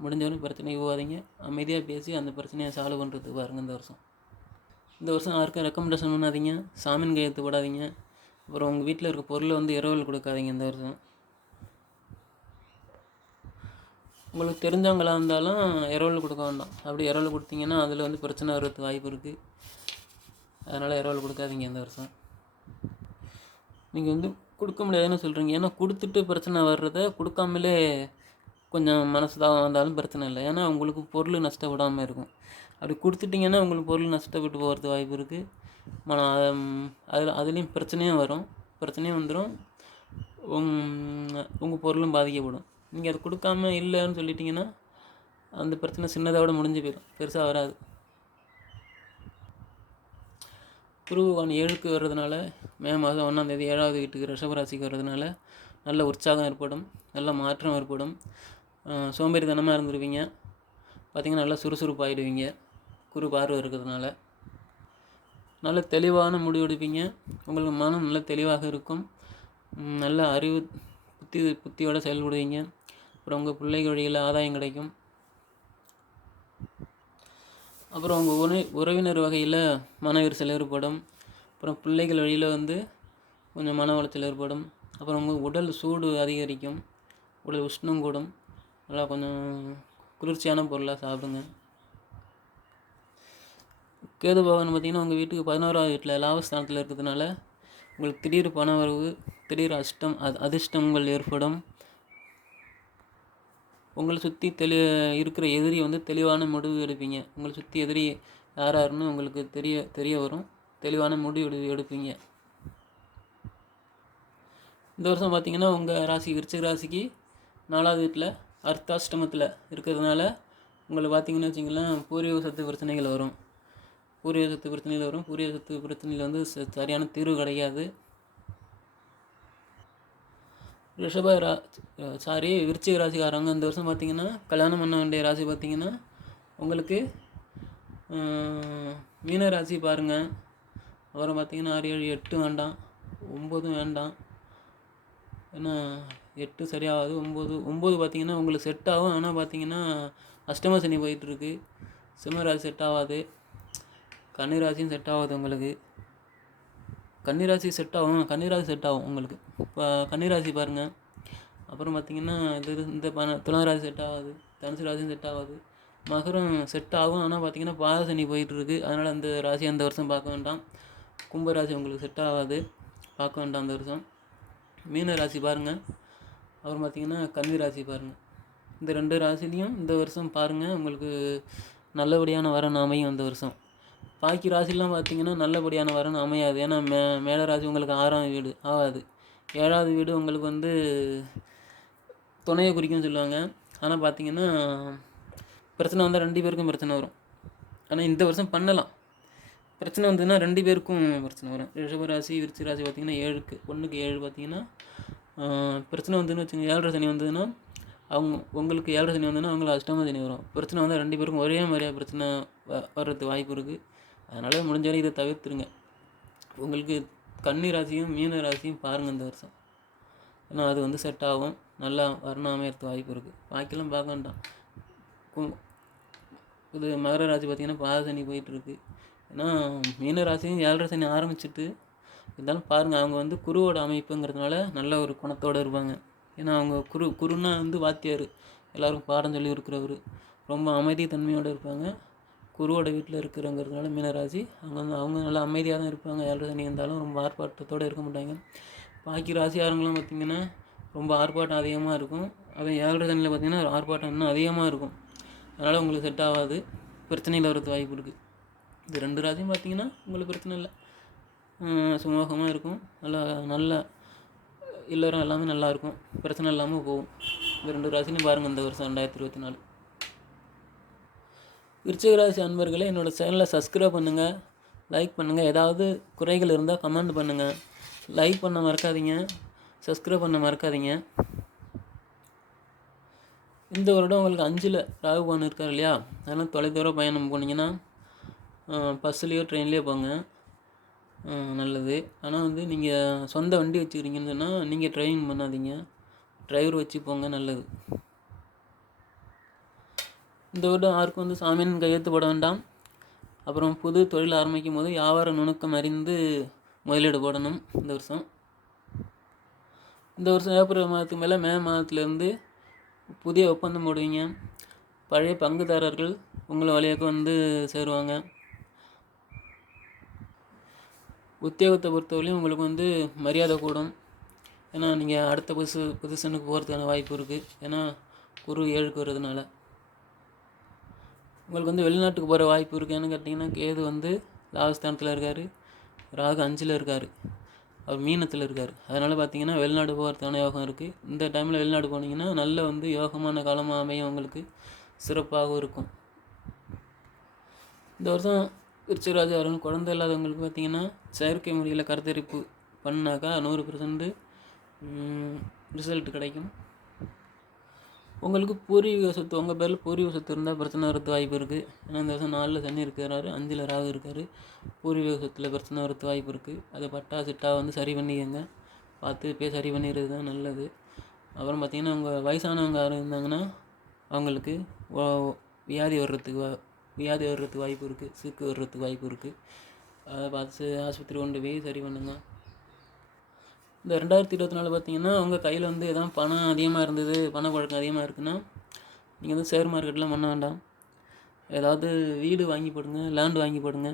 முடிஞ்ச வரையும் பிரச்சனைக்கு போகாதீங்க. அமைதியாக பேசி அந்த பிரச்சனையை சால்வ் பண்ணுறதுக்கு பாருங்கள் இந்த வருஷம் யாருக்கும் ரெக்கமெண்டேஷன் பண்ணாதீங்க. சாமின் கையெழுத்து போடாதீங்க. அப்புறம் உங்கள் வீட்டில் இருக்க பொருளை வந்து இரவல் கொடுக்காதீங்க இந்த வருஷம். உங்களுக்கு தெரிஞ்சவங்களாக இருந்தாலும் இரவல் கொடுக்க வேண்டாம். அப்படி இரவல் கொடுத்தீங்கன்னா அதில் வந்து பிரச்சனை வர்றதுக்கு வாய்ப்பு இருக்குது. அதனால் இரவல் கொடுக்காதீங்க இந்த வருஷம். நீங்கள் வந்து கொடுக்க முடியாதுன்னு சொல்கிறீங்க. ஏன்னா கொடுத்துட்டு பிரச்சனை வர்றத கொடுக்காமலே கொஞ்சம் மனசு தான் வந்தாலும் பிரச்சனை இல்லை. ஏன்னா உங்களுக்கு பொருள் நஷ்டப்படாமல் இருக்கும். அப்படி கொடுத்துட்டிங்கன்னா உங்களுக்கு பொருள் நஷ்டப்பட்டு போகிறதுக்கு வாய்ப்பு இருக்குது. அதுலேயும் பிரச்சனையும் வரும். பிரச்சனையும் வந்துடும். உங்கள் பொருளும் பாதிக்கப்படும். நீங்கள் அதை கொடுக்காம இல்லைன்னு சொல்லிட்டிங்கன்னா அந்த பிரச்சனை சின்னதோட முடிஞ்சு போயிடும், பெருசாக வராது. குரு பகவான் 7க்கு வர்றதுனால மே மாதம் 1ஆம் தேதி 7வது வீட்டுக்கு ரிஷபராசிக்கு வர்றதுனால நல்ல உற்சாகம் ஏற்படும், நல்ல மாற்றம் ஏற்படும். சோம்பேறித்தனமாக இருந்துருவீங்க. பார்த்திங்கன்னா நல்லா சுறுசுறுப்பாகிடுவீங்க. குரு பார்வை இருக்கிறதுனால நல்ல தெளிவான முடிவு எடுப்பீங்க. உங்களுக்கு மனம் நல்ல தெளிவாக இருக்கும். நல்ல அறிவு புத்தியோடு செயல்படுவீங்க. அப்புறம் உங்கள் பிள்ளைகள் வழியில் ஆதாயம் கிடைக்கும். அப்புறம் உங்கள் உறவினர் வகையில் மன விரிசல் ஏற்படும். அப்புறம் பிள்ளைகள் வழியில் வந்து கொஞ்சம் மன உளைச்சல் ஏற்படும். அப்புறம் உங்கள் உடல் சூடு அதிகரிக்கும், உடல் உஷ்ணம் கூடும். நல்லா கொஞ்சம் குளிர்ச்சியான பொருளாக சாப்பிடுங்க. கேது பகவான் பார்த்திங்கன்னா உங்கள் வீட்டுக்கு 11வது வீட்டில் லாபஸ்தானத்தில் இருக்கிறதுனால உங்களுக்கு திடீர் பண வரவு, திடீர் அதிர்ஷ்டங்கள் ஏற்படும். உங்களை சுற்றி இருக்கிற எதிரி வந்து தெளிவான முடிவு எடுப்பீங்க. உங்களை சுற்றி எதிரி யாருன்னு உங்களுக்கு தெரிய வரும். தெளிவான முடிவு எடுப்பீங்க. இந்த வருஷம் பார்த்திங்கன்னா உங்கள் ராசி விருச்சிக ராசிக்கு 4வது வீட்டில் அர்த்தாஷ்டமத்தில் இருக்கிறதுனால உங்களுக்கு பார்த்திங்கன்னு வச்சிங்களேன் பூர்வீக சொத்து பிரச்சனைகள் வரும். பூர்வீக சொத்து பிரச்சனையில் வந்து சரியான தீர்வு கிடைக்காது. விருச்சிக ராசிக்காரங்க இந்த வருஷம் பார்த்திங்கன்னா கல்யாணம் பண்ண வேண்டிய ராசி பார்த்திங்கன்னா உங்களுக்கு மீன ராசி பாருங்கள். அப்புறம் பார்த்திங்கன்னா 6, 7, 8 வேண்டாம், 9 வேண்டாம். ஏன்னா 8 சரியாகாது. 9 பார்த்திங்கன்னா உங்களுக்கு செட் ஆகும். ஆனால் பார்த்திங்கன்னா அஷ்டம சனி போயிட்டுருக்கு. சிம்ம ராசி செட் ஆகாது. கன்னிராசியும் செட் ஆகாது உங்களுக்கு. கன்னிராசி செட் ஆகும் உங்களுக்கு. இப்போ கன்னிராசி பாருங்கள். அப்புறம் பார்த்திங்கன்னா இந்த துளாராசி செட் ஆகாது. தனுசு ராசியும் செட் ஆகாது. மகரம் செட் ஆகும். ஆனால் பார்த்திங்கன்னா பாத சனி போயிட்டுருக்கு. அதனால் அந்த ராசி அந்த வருஷம் பார்க்க வேண்டாம். கும்பராசி உங்களுக்கு செட் ஆகாது, பார்க்க வேண்டாம் அந்த வருஷம். மீன ராசி பாருங்கள். அப்புறம் பார்த்திங்கன்னா கன்னிராசி பாருங்கள். இந்த 2 ராசிலையும் இந்த வருஷம் பாருங்கள். உங்களுக்கு நல்லபடியான வரன் அமையும் அந்த வருஷம். பாக்கி ராசிலாம் பார்த்திங்கன்னா நல்லபடியான வரன் அமையாது. ஏன்னா மேல ராசி உங்களுக்கு 6ஆம் வீடு ஆகாது. 7வது வீடு உங்களுக்கு வந்து துணையை குறிக்கும்னு சொல்லுவாங்க. ஆனால் பார்த்திங்கன்னா பிரச்சனை வந்தால் 2 பேருக்கும் பிரச்சனை வரும். ஆனால் இந்த வருஷம் பண்ணலாம். பிரச்சனை வந்ததுன்னா 2 பேருக்கும் பிரச்சனை வரும். ரிஷபராசி விருச்சிக ராசி பார்த்திங்கன்னா 1க்கு 7 பார்த்திங்கன்னா பிரச்சனை வந்ததுன்னு வச்சுங்க. 7.5 சனி வந்ததுன்னா உங்களுக்கு 7 சனி வந்ததுன்னா அவங்களுக்கு அஷ்டம சனி வரும். பிரச்சனை வந்தால் 2 பேருக்கும் ஒரே மாதிரியாக பிரச்சனை வர்றதுக்கு வாய்ப்பு இருக்குது. அதனால் முடிஞ்ச வரை இதை தவிர்த்துருங்க. உங்களுக்கு கன்னி ராசியும் மீன ராசியும் பாருங்கள் இந்த வருஷம். ஏன்னா அது வந்து செட் ஆகும், நல்லா வரணம் அமையறதுக்கு வாய்ப்பு இருக்குது. பாக்கிலாம் பார்க்க வேண்டாம். இது மகர ராசி பார்த்திங்கன்னா பாத சனி போயிட்டுருக்கு. ஏன்னா மீன ராசியும் 7 சனி ஆரம்பிச்சுட்டு இருந்தாலும் பாருங்கள், அவங்க வந்து குருவோட அமைப்புங்கிறதுனால நல்ல ஒரு குணத்தோடு இருப்பாங்க. ஏன்னா அவங்க குருன்னா வந்து வாத்தியார், எல்லோரும் பாடம் சொல்லி இருக்கிறவர், ரொம்ப அமைதி தன்மையோடு இருப்பாங்க. குருவோட வீட்டில் இருக்கிறங்கிறதுனால மீனராசி அவங்க நல்லா அமைதியாக தான் இருப்பாங்க. 7 சனி இருந்தாலும் ரொம்ப ஆர்ப்பாட்டத்தோடு இருக்க மாட்டாங்க. பாக்கி ராசியாரங்களும் பார்த்திங்கன்னா ரொம்ப ஆர்ப்பாட்டம் அதிகமாக இருக்கும். அதே 7 சனியில் பார்த்திங்கன்னா ஆர்ப்பாட்டம் இன்னும் அதிகமாக இருக்கும். அதனால் உங்களுக்கு செட் ஆகாது, பிரச்சனையில் வரது வாய்ப்பு இருக்குது. இது 2 ராசியும் பார்த்திங்கன்னா உங்களுக்கு பிரச்சனை இல்லை, சுமூகமாக இருக்கும். நல்ல இல்லறம் எல்லாமே நல்லாயிருக்கும், பிரச்சனை இல்லாமல் போகும். இந்த 2 ராசிலையும் பாருங்கள் இந்த வருஷம் 2024. விருச்சிக ராசி அன்பர்களே, என்னோடய சேனலை சப்ஸ்கிரைப் பண்ணுங்கள், லைக் பண்ணுங்கள். ஏதாவது குறைகள் இருந்தால் கமெண்ட் பண்ணுங்கள். லைக் பண்ண மறக்காதீங்க, சப்ஸ்கிரைப் பண்ண மறக்காதீங்க. இந்த வருடம் உங்களுக்கு 5ல் ராகுபான் இருக்கார் இல்லையா, அதனால் தொலைதூர பயணம் போனீங்கன்னா பஸ்ஸுலேயோ ட்ரெயின்லேயோ போங்க, நல்லது. ஆனால் வந்து நீங்கள் சொந்த வண்டி வச்சுக்கிறீங்கன்னு சொன்னால் நீங்கள் டிரைவிங் பண்ணாதீங்க, டிரைவர் வச்சு போங்க, நல்லது. இந்த வருடம் யாருக்கும் வந்து சாமியின் கையெழுத்து போட வேண்டாம். அப்புறம் புது தொழில் ஆரம்பிக்கும் போது வியாபார நுணுக்கம் அறிந்து முதலீடு போடணும். இந்த வருஷம் ஏப்ரல் மாதத்துக்கு மேலே மே மாதத்துலேருந்து புதிய ஒப்பந்தம் போடுவீங்க. பழைய பங்குதாரர்கள் உங்களை வழியாக வந்து சேருவாங்க. உத்தியோகத்தை பொறுத்தவரையும் உங்களுக்கு வந்து மரியாதை கூடும். ஏன்னா நீங்கள் அடுத்த பொசிஷனுக்கு போகிறதுக்கான வாய்ப்பு இருக்குது. ஏன்னா குரு 7க்கு வர்றதுனால உங்களுக்கு வந்து வெளிநாட்டுக்கு போகிற வாய்ப்பு இருக்குது. ஏன்னு கேட்டிங்கன்னா கேது வந்து லாபஸ்தானத்தில் இருக்கார், ராகு 5ல் இருக்கார், அவர் மீனத்தில் இருக்கார். அதனால் பார்த்திங்கன்னா வெளிநாடு போகிறதுக்கான யோகம் இருக்குது. இந்த டைமில் வெளிநாடு போனீங்கன்னா நல்ல வந்து யோகமான காலமாக அமையும், உங்களுக்கு சிறப்பாகவும் இருக்கும். இந்த வருஷம் விருச்சிகராசி அவர்கள் குழந்தை இல்லாதவங்களுக்கு பார்த்திங்கன்னா செயற்கை முறையில் கருத்தரிப்பு பண்ணாக்கா 100% ரிசல்ட் கிடைக்கும். உங்களுக்கு பூர்வீக சொத்து, உங்கள் பேரில் பூர்வீக சொத்து இருந்தால் பிரச்சனை வரது வாய்ப்பு இருக்குது. ஏன்னா இந்த வருஷம் 4ல் சனி இருக்கிறாரு, 5ல் ராகு இருக்கார். பூர்வீக சொத்தில் பிரச்சனை வரது வாய்ப்பு இருக்குது. அதை பட்டா சிட்டா வந்து சரி பண்ணிக்கங்க, பார்த்து போய் சரி பண்ணிடுறது தான் நல்லது. அப்புறம் பார்த்திங்கன்னா உங்கள் வயசானவங்க யாரும் இருந்தாங்கன்னா அவங்களுக்கு வியாதி வர்றதுக்கு வாய்ப்பு இருக்குது, சீக்கு வர்றதுக்கு வாய்ப்பு இருக்குது. அதை பார்த்து ஆஸ்பத்திரி கொண்டு போய் சரி பண்ணுங்க. இந்த 2024 பார்த்திங்கன்னா உங்கள் கையில் வந்து எதாவது பணம் அதிகமாக இருந்தது, பணப்பழக்கம் அதிகமாக இருக்குன்னா நீங்கள் வந்து ஷேர் மார்க்கெட்லாம் பண்ண வேண்டாம். ஏதாவது வீடு வாங்கி போடுங்க, லேண்ட் வாங்கி போடுங்க,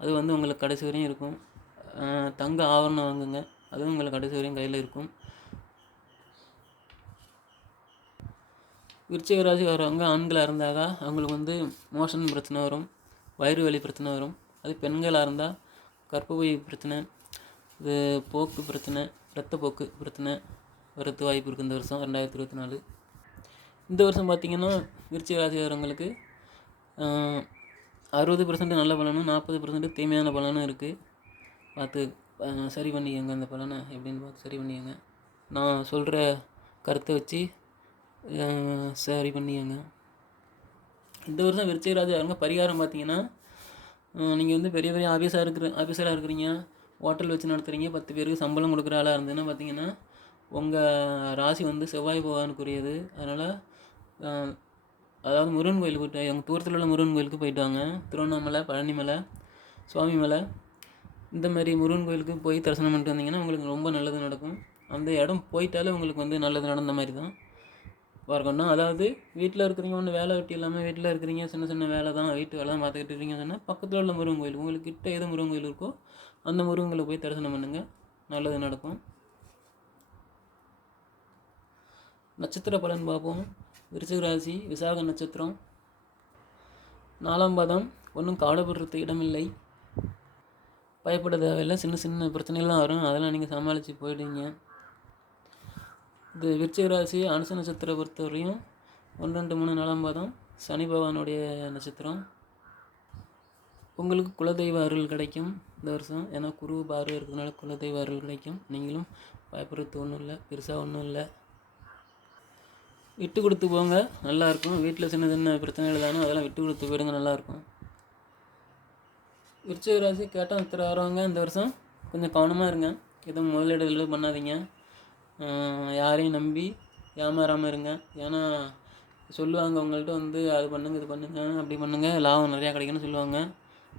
அது வந்து உங்களுக்கு கடைசி வரையும் இருக்கும். தங்க ஆவரணம் வாங்குங்க, அதுவும் உங்களுக்கு கடைசி வரையும் கையில் இருக்கும். விருச்சிக ராசி வரவங்க ஆண்களாக இருந்தாக்கா அவங்களுக்கு வந்து மோஷன் பிரச்சனை வரும், வயிறு வலி பிரச்சனை வரும். அது பெண்களாக இருந்தால் கர்ப்பப்பை பிரச்சனை, இது போக்கு பிரச்சனை, இரத்தப்போக்கு பிரச்சனை வரது வாய்ப்பு இருக்குது இந்த வருஷம் 2024. இந்த வருஷம் பார்த்திங்கன்னா விருச்சிக ராசிக்காரங்களுக்கு 60% நல்ல பலனும் 40% தீமையான பலனும் இருக்குது. பார்த்து சரி பண்ணிக்கங்க, அந்த பலனை எப்படின்னு பார்த்து சரி பண்ணிக்கங்க. நான் சொல்கிற கருத்தை வச்சு சரி பண்ணிக்கங்க. இந்த வருஷம் விருச்சிக ராசிக்காரங்க பரிகாரம் பார்த்திங்கன்னா நீங்கள் வந்து பெரிய பெரிய ஆஃபீஸராக இருக்கிறீங்க, ஹோட்டல் வச்சு நடத்துகிறீங்க, 10 பேருக்கு சம்பளம் கொடுக்குற ஆளாக இருந்ததுன்னா பார்த்திங்கன்னா உங்கள் ராசி வந்து செவ்வாய் பகவானுக்குரியது. அதனால் அதாவது முருகன் கோயிலுக்கு போய்ட்டு, எங்கள் தூரத்தில் உள்ள முருகன் கோயிலுக்கு போயிட்டு வாங்க. திருவண்ணாமலை, பழனிமலை, சுவாமி மலை, இந்த மாதிரி முருகன் கோயிலுக்கு போய் தரிசனம் பண்ணிட்டு வந்தீங்கன்னா உங்களுக்கு ரொம்ப நல்லது நடக்கும். அந்த இடம் போயிட்டாலே உங்களுக்கு வந்து நல்லது நடந்த மாதிரி தான் பார்க்கணும். அதாவது வீட்டில் இருக்கிறீங்க, ஒன்று வேலை வெட்டி இல்லாமல் வீட்டில் இருக்கிறீங்க, சின்ன சின்ன வேலை தான், வீட்டு வேலை தான் பார்த்துக்கிட்டு இருக்கீங்கன்னு சொன்னால் பக்கத்தில் உள்ள முருகன் கோயில், உங்களுக்கு கிட்ட எது முருகன் கோயில் இருக்கோ அந்த முருகன் கோயிலை போய் தரிசனம் பண்ணுங்கள், நல்லது நடக்கும். நட்சத்திர பலன் பார்ப்போம். விருச்சிக ராசி விசாக நட்சத்திரம், 4ஆம் பாதம். ஒன்றும் கவலைப்படுறதுக்கு இடமில்லை, பயப்பட தேவையில்லை. சின்ன சின்ன பிரச்சனைகள்லாம் வரும், அதெல்லாம் நீங்கள் சமாளித்து போயிடுவீங்க. இது விருச்சிக ராசி அனுச நட்சத்திரம் பொறுத்தவரையும் 1, 2, 3, 4ஆம் பாதம் சனி பகவானுடைய நட்சத்திரம். உங்களுக்கு குலதெய்வ அருள் கிடைக்கும் இந்த வருஷம். ஏன்னா குரு பார்வை இருக்கிறதுனால குலதெய்வ அருள் கிடைக்கும். நீங்களும் பயப்படுறது ஒன்றும் இல்லை, பெருசாக ஒன்றும் இல்லை. விட்டு கொடுத்து போங்க, நல்லாயிருக்கும். வீட்டில் சின்ன சின்ன பிரச்சனைகள் தானே, அதெல்லாம் விட்டு கொடுத்து போயிடுங்க, நல்லாயிருக்கும். விருச்சிக ராசி கேட்டால் ஒருத்தர் வரவங்க இந்த வருஷம் கொஞ்சம் கவனமாக இருங்க. எதுவும் முதலீடுகள் பண்ணாதீங்க. யாரையும் நம்பி ஏமாறாமல் இருங்க. ஏன்னா சொல்லுவாங்க உங்கள்கிட்ட வந்து அது பண்ணுங்கள் இது பண்ணுங்கள் அப்படி பண்ணுங்கள் லாபம் நிறையா கிடைக்குன்னு சொல்லுவாங்க.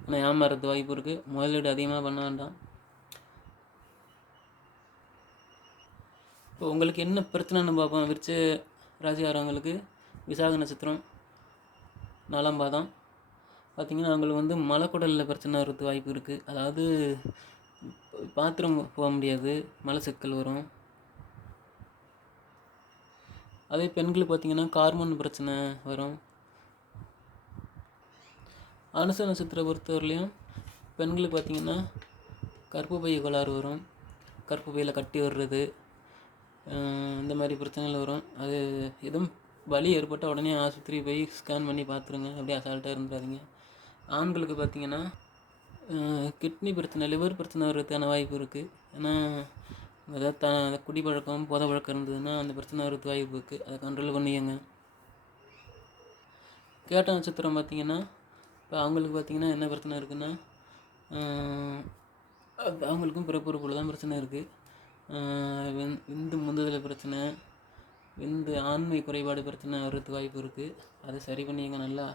ஆனால் ஏமாறுறது வாய்ப்பு இருக்குது. முதலீடு அதிகமாக பண்ண வேண்டாம். இப்போ உங்களுக்கு என்ன பிரச்சனைன்னு பார்ப்போம். விருச்சிக ராசிக்காரவங்களுக்கு விசாக நட்சத்திரம் 4ஆம் பாதம் பார்த்திங்கன்னா அவங்களுக்கு வந்து மலைக்குடலில் பிரச்சனை வர்றதுக்கு வாய்ப்பு இருக்குது. அதாவது பாத்ரூம் போக முடியாது, மலச்சிக்கல் வரும். அதே பெண்களுக்கு பார்த்திங்கன்னா ஹார்மோன் பிரச்சனை வரும். அனுச நட்சத்திரம் பொறுத்தவரையிலையும் பெண்களுக்கு பார்த்திங்கன்னா கர்ப்பப்பை கோளாறு வரும், கர்ப்பப்பையில் கட்டி வர்றது, இந்த மாதிரி பிரச்சனைகள் வரும். அது எதுவும் வலி ஏற்பட்டால் உடனே ஆஸ்பத்திரி போய் ஸ்கேன் பண்ணி பார்த்துருங்க. அப்படியே அசால்ட்டாக இருந்துடாதீங்க. ஆண்களுக்கு பார்த்திங்கன்னா கிட்னி பிரச்சனை, லிவர் பிரச்சனை வர்றதுக்கான வாய்ப்பு இருக்குது. ஏன்னா ஏதாவது குடிப்பழக்கம் போதை பழக்கம் இருந்ததுன்னா அந்த பிரச்சனை வர்றதுக்கு வாய்ப்பு இருக்குது. அதை கண்ட்ரோல் பண்ணிக்கங்க. கேட்ட நட்சத்திரம் பார்த்திங்கன்னா இப்போ அவங்களுக்கு பார்த்திங்கன்னா என்ன பிரச்சனை இருக்குன்னா அவங்களுக்கும் பிறப்புறுப்புல தான் பிரச்சனை இருக்குது. விந்து முந்துதல் பிரச்சனை, விந்து ஆண்மை குறைபாடு பிரச்சனை வர்றதுக்கு வாய்ப்பு இருக்குது. அதை சரி பண்ணிக்கங்க. நல்லா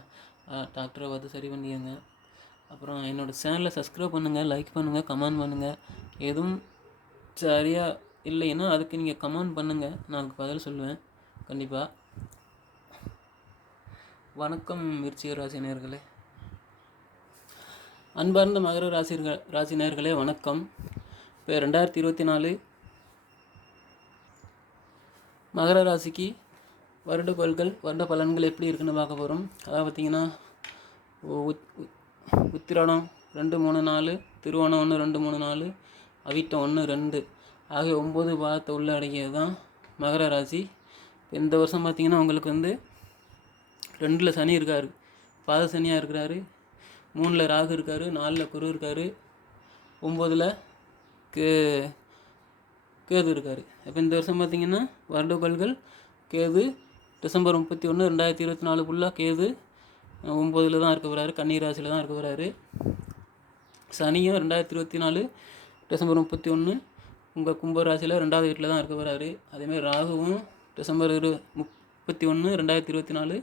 டாக்டரை பார்த்து சரி பண்ணிக்கங்க. அப்புறம் என்னோடய சேனலை சப்ஸ்கிரைப் பண்ணுங்கள், லைக் பண்ணுங்கள், கமெண்ட் பண்ணுங்கள். எதுவும் சரியாக இல்லைன்னா அதுக்கு நீங்கள் கமெண்ட் பண்ணுங்கள், நான் அதுக்கு பதில் சொல்லுவேன் கண்டிப்பாக. வணக்கம் விருச்சிக ராசி நேயர்களே. அன்பார்ந்த மகர ராசி நேயர்களே வணக்கம். இப்போ 2024 மகர ராசிக்கு வருடக்கோள்கள் வருட பலன்கள் எப்படி இருக்குன்னு பார்க்க போகிறோம். அதாவது பார்த்திங்கன்னா உத்திராடம் 2, 3, 4, திருவோணம் 1, 2, 3, 4, அவிட்டம் 1, 2 ஆகிய 9 பாதத்தை உள்ள அடங்கியது தான் மகர ராசி. இந்த வருஷம் பார்த்திங்கன்னா உங்களுக்கு வந்து 2ல் சனி இருக்கார், பாத சனியாக இருக்கிறாரு. 3ல் ராகு இருக்கார், 4ல் குரு இருக்கார், 9ல் கேது இருக்கார். அப்போ இந்த வருஷம் பார்த்திங்கன்னா வருடக்கோள்கள் கேது டிசம்பர் 31, 2024 கேது 9ல் தான் இருக்க போகிறாரு, கன்னி ராசியில் தான் இருக்க போகிறாரு. சனியும் 2024 டிசம்பர் 31 உங்கள் கும்ப ராசியில் 2வது வீட்டில் தான் இருக்க போகிறாரு. அதேமாதிரி ராகுவும் டிசம்பர் 31, 2024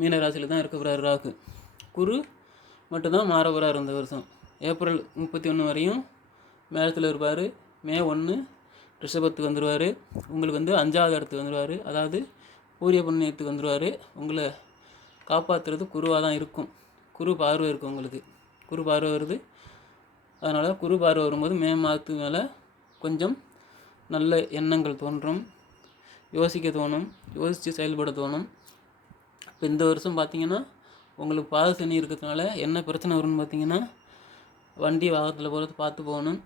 மீன ராசியில் தான் இருக்க போகிறாரு ராகு. குரு மட்டும்தான் மாற போகிறார் இந்த வருஷம். ஏப்ரல் 31 வரையும் மேலத்தில் இருப்பார். மே 1 ரிஷபத்துக்கு வந்துடுவார். உங்களுக்கு வந்து 5வது இடத்துக்கு வந்துடுவார். அதாவது பூரிய புண்ணியத்துக்கு வந்துடுவார். உங்களை காப்பாற்றுறது குருவாக தான் இருக்கும். குரு பார்வை இருக்கும் உங்களுக்கு. குரு பார்வை வருது. அதனால் குரு பார்வை வரும்போது மே மாதத்துக்கு மேலே கொஞ்சம் நல்ல எண்ணங்கள் தோன்றும், யோசிக்க தோணும், யோசித்து செயல்பட தோணும். இப்போ இந்த வருஷம் பார்த்திங்கன்னா உங்களுக்கு பாத சனி இருக்கிறதுனால என்ன பிரச்சனை வரும்னு பார்த்திங்கன்னா வண்டி வாகனத்தில் போகிறது பார்த்து போகணும்,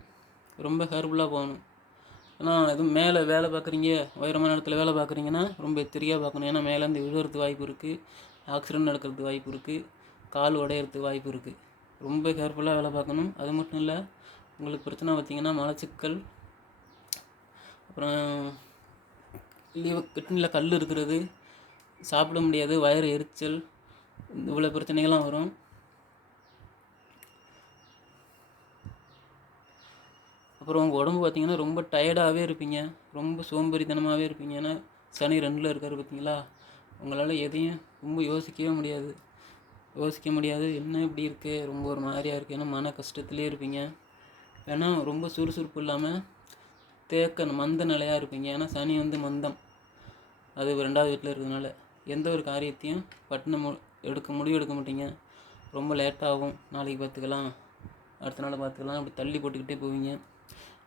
ரொம்ப கேர்ஃபுல்லாக போகணும். ஏன்னா எதுவும் மேலே வேலை பார்க்குறீங்க, உயரமான இடத்துல வேலை பார்க்குறீங்கன்னா ரொம்ப எச்சரிக்கையாக பார்க்கணும். ஏன்னா மேலேருந்து விழுறதுக்கு வாய்ப்பு இருக்குது, ஆக்சிடென்ட் நடக்கிறதுக்கு வாய்ப்பு இருக்குது, கால் உடையிறதுக்கு வாய்ப்பு இருக்குது. ரொம்ப கேர்ஃபுல்லாக வேலை பார்க்கணும். அது மட்டும் இல்லை, உங்களுக்கு பிரச்சனை பார்த்திங்கன்னா மலச்சிக்கல், அப்புறம் கிட்னியில் கல் இருக்கிறது, சாப்பிட முடியாது, வயிறு எரிச்சல், இவ்வளோ பிரச்சனைகள்லாம் வரும். அப்புறம் உங்கள் உடம்பு பார்த்திங்கன்னா ரொம்ப டயர்டாகவே இருப்பீங்க, ரொம்ப சோம்பேறித்தனமாகவே இருப்பீங்க. ஏன்னா சனி 2ல் இருக்கார் பார்த்திங்களா. உங்களால் எதையும் ரொம்ப யோசிக்க முடியாது. என்ன இப்படி இருக்குது, ரொம்ப ஒரு மாதிரியாக இருக்குது, ஏன்னா மன கஷ்டத்துலேயே இருப்பீங்க. ஏன்னா ரொம்ப சுறுசுறுப்பு இல்லாமல் மந்த நிலையாக இருப்பீங்க. ஏன்னா சனி வந்து மந்தம், அது 2வது வீட்டில் இருக்கிறதுனால எந்த ஒரு காரியத்தையும் முடிவு எடுக்க மாட்டீங்க. ரொம்ப லேட்டாகும். நாளைக்கு பார்த்துக்கலாம், அடுத்த நாள் பார்த்துக்கலாம், அப்படி தள்ளி போட்டுக்கிட்டே போவீங்க.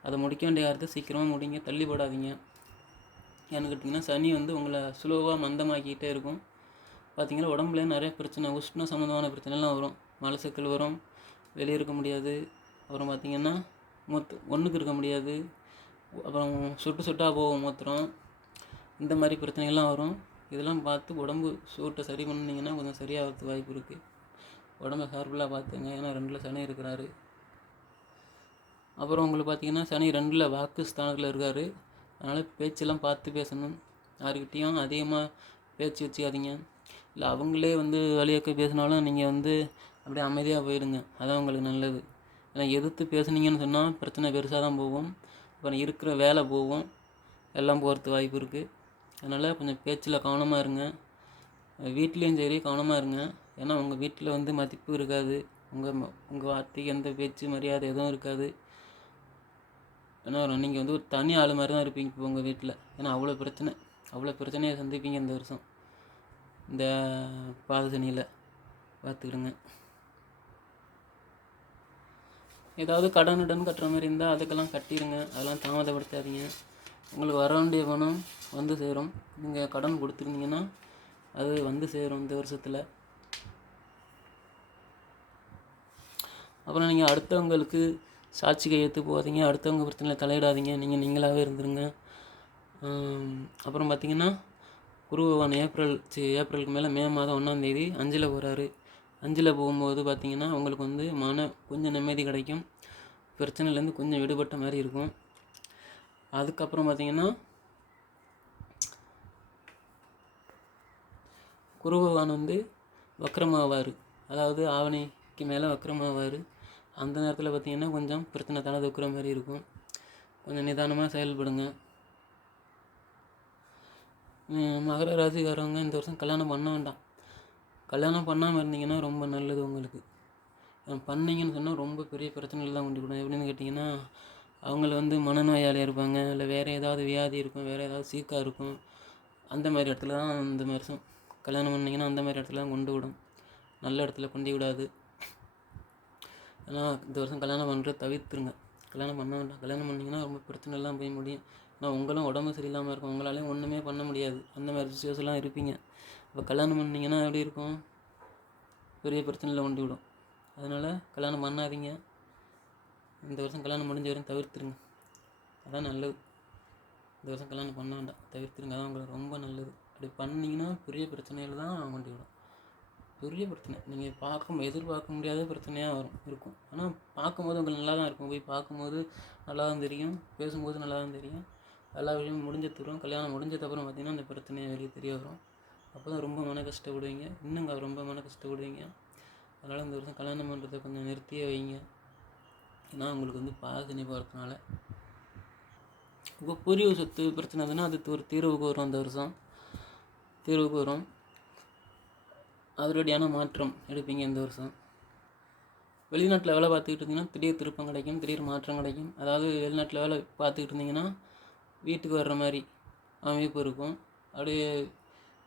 அதை முடிக்க வேண்டிய காரியத்தை சீக்கிரமாக முடிங்க, தள்ளி போடாதீங்க. ஏன்னு கேட்டிங்கன்னா சனி வந்து உங்களை ஸ்லோவாக மந்தமாக்கிக்கிட்டே இருக்கும். பார்த்திங்கன்னா உடம்புல நிறைய பிரச்சனை, உஷ்ண சம்மந்தமான பிரச்சனைலாம் வரும். மலச்சிக்கல் வரும், வெளியே இருக்க முடியாது. அப்புறம் பார்த்திங்கன்னா ஒன்றுக்கு இருக்க முடியாது. அப்புறம் சொட்டாக போகும் மூத்திரம். இந்த மாதிரி பிரச்சனைகள்லாம் வரும். இதெல்லாம் பார்த்து உடம்பு சூட்டை சரி பண்ணிங்கன்னா கொஞ்சம் சரியாகிறதுக்கு வாய்ப்பு இருக்குது. உடம்பை கேர்ஃபுல்லாக பார்த்துங்க. ஏன்னா 2ல் சனி இருக்கிறாரு. அப்புறம் உங்களுக்கு பார்த்திங்கன்னா சனி 2ல் வாக்கு ஸ்தானத்தில் இருக்கார். அதனால் பேச்செல்லாம் பார்த்து பேசணும். யாருக்கிட்டேயும் அதிகமாக பேச்சு வச்சுக்காதீங்க. இல்லை அவங்களே வந்து வழியக்க பேசினாலும் நீங்கள் வந்து அப்படியே அமைதியாக போயிடுங்க. அதான் உங்களுக்கு நல்லது. ஏன்னா எதிர்த்து பேசுனீங்கன்னு சொன்னால் பிரச்சனை பெருசாக தான் போகும். அப்புறம் இருக்கிற வேலை போகும், எல்லாம் போகிறதுக்கு வாய்ப்பு இருக்குது. அதனால் கொஞ்சம் பேச்சில் கவனமாக இருங்க. வீட்லேயும் சரி கவனமாக இருங்க. ஏன்னா உங்கள் வீட்டில் வந்து மதிப்பு இருக்காது, உங்கள் வார்த்தைக்கு எந்த பேச்சு மரியாதை எதுவும் இருக்காது. ஏன்னா நீங்கள் வந்து ஒரு தனி ஆள் மாதிரி தான் இருப்பீங்க இப்போ உங்கள் வீட்டில். ஏன்னா அவ்வளோ பிரச்சனையை சந்திப்பீங்க இந்த வருஷம், இந்த பாதசனியில். பார்த்துக்கிடுங்க. ஏதாவது கடன் கட்டுற மாதிரி இருந்தால் அதுக்கெல்லாம் கட்டிடுங்க. அதெல்லாம் தாமதப்படுத்தாதீங்க. உங்களுக்கு வர வேண்டிய பணம் வந்து சேரும். நீங்கள் கடன் கொடுத்துருந்தீங்கன்னா அது வந்து சேரும் இந்த வருஷத்தில். அப்புறம் நீங்கள் அடுத்தவங்களுக்கு சாட்சி கையெழுத்து போகாதீங்க, அடுத்தவங்க பிரச்சனையில் தலையிடாதீங்க. நீங்களாகவே இருந்துருங்க. அப்புறம் பார்த்திங்கன்னா குரு பகவான் ஏப்ரலுக்கு மேலே மே மாதம் 1ஆம் தேதி 5ல் போகிறாரு. 5ல் போகும்போது பார்த்திங்கன்னா உங்களுக்கு வந்து கொஞ்சம் நிம்மதி கிடைக்கும். பிரச்சனையிலேருந்து கொஞ்சம் விடுபட்ட மாதிரி இருக்கும். அதுக்கப்புறம் பார்த்திங்கன்னா குரு பகவான் வந்து வக்ரமாவார். அதாவது ஆவணிக்கு மேலே வக்ரமாவார். அந்த நேரத்தில் பார்த்திங்கன்னா கொஞ்சம் பிரச்சனை தலை தூக்குற மாதிரி இருக்கும். கொஞ்சம் நிதானமாக செயல்படுங்க. மகர ராசிக்காரவங்க இந்த வருஷம் கல்யாணம் பண்ண வேண்டாம். கல்யாணம் பண்ணாமல் இருந்தீங்கன்னா ரொம்ப நல்லது உங்களுக்கு. பண்ணிங்கன்னு சொன்னால் ரொம்ப பெரிய பிரச்சனைகள் தான் கொண்டு விடும். எப்படின்னு கேட்டிங்கன்னா அவங்கள வந்து மனநோயாளியாக இருப்பாங்க, இல்லை வேறு ஏதாவது வியாதி இருக்கும், வேறு ஏதாவது சீக்காக இருக்கும். அந்த மாதிரி இடத்துல தான் இந்த வருஷம் கல்யாணம் பண்ணிங்கன்னா அந்த மாதிரி இடத்துல தான் கொண்டு விடும். நல்ல இடத்துல கொண்டு விடாது. ஆனால் இந்த வருஷம் கல்யாணம் பண்ணுறது தவிர்த்துருங்க. கல்யாணம் பண்ண வேண்டாம். கல்யாணம் பண்ணிங்கன்னா ரொம்ப பிரச்சனைலாம் போய் முடியும். ஆனால் உங்களும் உடம்பு சரியில்லாமல் இருக்கும், உங்களாலேயும் ஒன்றுமே பண்ண முடியாது. அந்த மாதிரி சுச்சுவேஷன்லாம் இருப்பீங்க. இப்போ கல்யாணம் பண்ணிங்கன்னா எப்படி இருக்கும், பெரிய பிரச்சனையில் கொண்டு விடும். அதனால் கல்யாணம் பண்ணாதீங்க. இந்த வருஷம் கல்யாணம் முடிஞ்ச வரையும் தவிர்த்துருங்க. அதான் நல்லது. இந்த வருஷம் கல்யாணம் பண்ண வேண்டாம், தவிர்த்துருங்க. அதான் உங்களுக்கு ரொம்ப நல்லது. அப்படி பண்ணிங்கன்னா பெரிய பிரச்சனையில் தான் கொண்டு விடும். பெரிய பிரச்சனை நீங்கள் எதிர்பார்க்க முடியாத பிரச்சனையாக இருக்கும். ஆனால் பார்க்கும்போது உங்களுக்கு நல்லா தான் இருக்கும். போய் பார்க்கும்போது நல்லா தான் தெரியும், பேசும்போது நல்லா தான் தெரியும். எல்லா விஷயமும் முடிஞ்சதுக்கப்புறம், கல்யாணம் முடிஞ்சதுக்கப்புறம் பார்த்திங்கன்னா அந்த பிரச்சனையை வெளியே தெரிய வரும். அப்போ தான் ரொம்ப மன கஷ்டப்படுவீங்க, இன்னும் ரொம்ப மன கஷ்டப்படுவீங்க. அதனால் இந்த வருஷம் கல்யாணம் பண்ணுறதை கொஞ்சம் நிறுத்தியே வைங்க. ஏன்னா உங்களுக்கு வந்து பாதசனி போகிறதுனால இப்போ பூர்வீக சொத்து பிரச்சனை தானே, அது ஒரு தீர்வுக்கு வரும். அந்த வருஷம் தீர்வுக்கு வரும். அதிரடியான மாற்றம் எடுப்பீங்க இந்த வருஷம். வெளிநாட்டில் வேலை பார்த்துக்கிட்டு இருந்தீங்கன்னா திடீர் திருப்பம் கிடைக்கும், திடீர் மாற்றம் கிடைக்கும். அதாவது வெளிநாட்டில் வேலை பார்த்துக்கிட்டு இருந்தீங்கன்னா வீட்டுக்கு வர்ற மாதிரி அமைப்பு இருக்கும். அப்படியே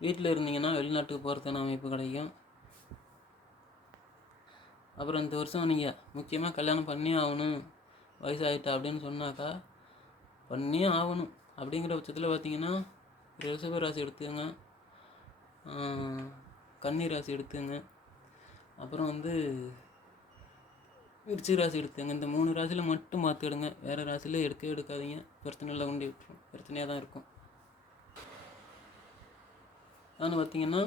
வீட்டில் இருந்தீங்கன்னா வெளிநாட்டுக்கு போகிறதுக்கான அமைப்பு கிடைக்கும். அப்புறம் இந்த வருஷம் நீங்கள் முக்கியமாக கல்யாணம் பண்ணி ஆகணும், வயசாகிட்டா அப்படின்னு சொன்னாக்கா பண்ணியே ஆகணும். அப்படிங்கிற பட்சத்தில் பார்த்திங்கன்னா ரிஷப ராசி எடுத்துக்கோங்க, கன்னி ராசி எடுத்துங்க, அப்புறம் வந்து விருச்சிக ராசி எடுத்துங்க. இந்த 3 ராசியில் மட்டும் பார்த்துக்கிடுங்க. வேறு ராசியில் எடுக்காதீங்க. பிரச்சனையில் கொண்டு விட்டுரும், பிரச்சனையாக தான் இருக்கும். ஆனால் பார்த்திங்கன்னா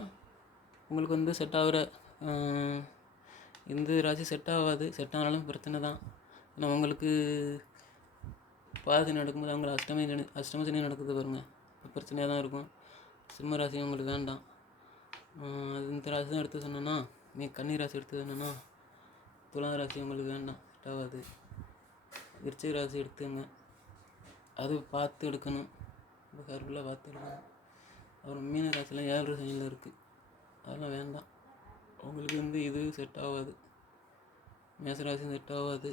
உங்களுக்கு வந்து செட் ஆகிற இந்த ராசி செட் ஆகாது. செட் ஆனாலும் பிரச்சனை தான். ஏன்னா உங்களுக்கு பாதசனி நடக்கும்போது அவங்களை அஷ்டம சனி நடக்குது பாருங்கள், இப்போ பிரச்சனையாக தான் இருக்கும். சிம்ம ராசி உங்களுக்கு வேண்டாம். அது இந்த ராசி தான் எடுத்து சொன்னேன்னா, கன்னி ராசி எடுத்து சொன்னேன்னா துலா ராசி உங்களுக்கு வேண்டாம், செட் ஆகாது. விருச்சிக ராசி எடுத்துங்க, அது பார்த்து எடுக்கணும், ரொம்ப கேர்ஃபுல்லாக பார்த்து எடுக்கணும். அப்புறம் மீன ராசிலாம் 7 சனியில் இருக்குது, அதெல்லாம் வேண்டாம். உங்களுக்கு வந்து இது செட் ஆகாது. மேசராசி செட் ஆகாது.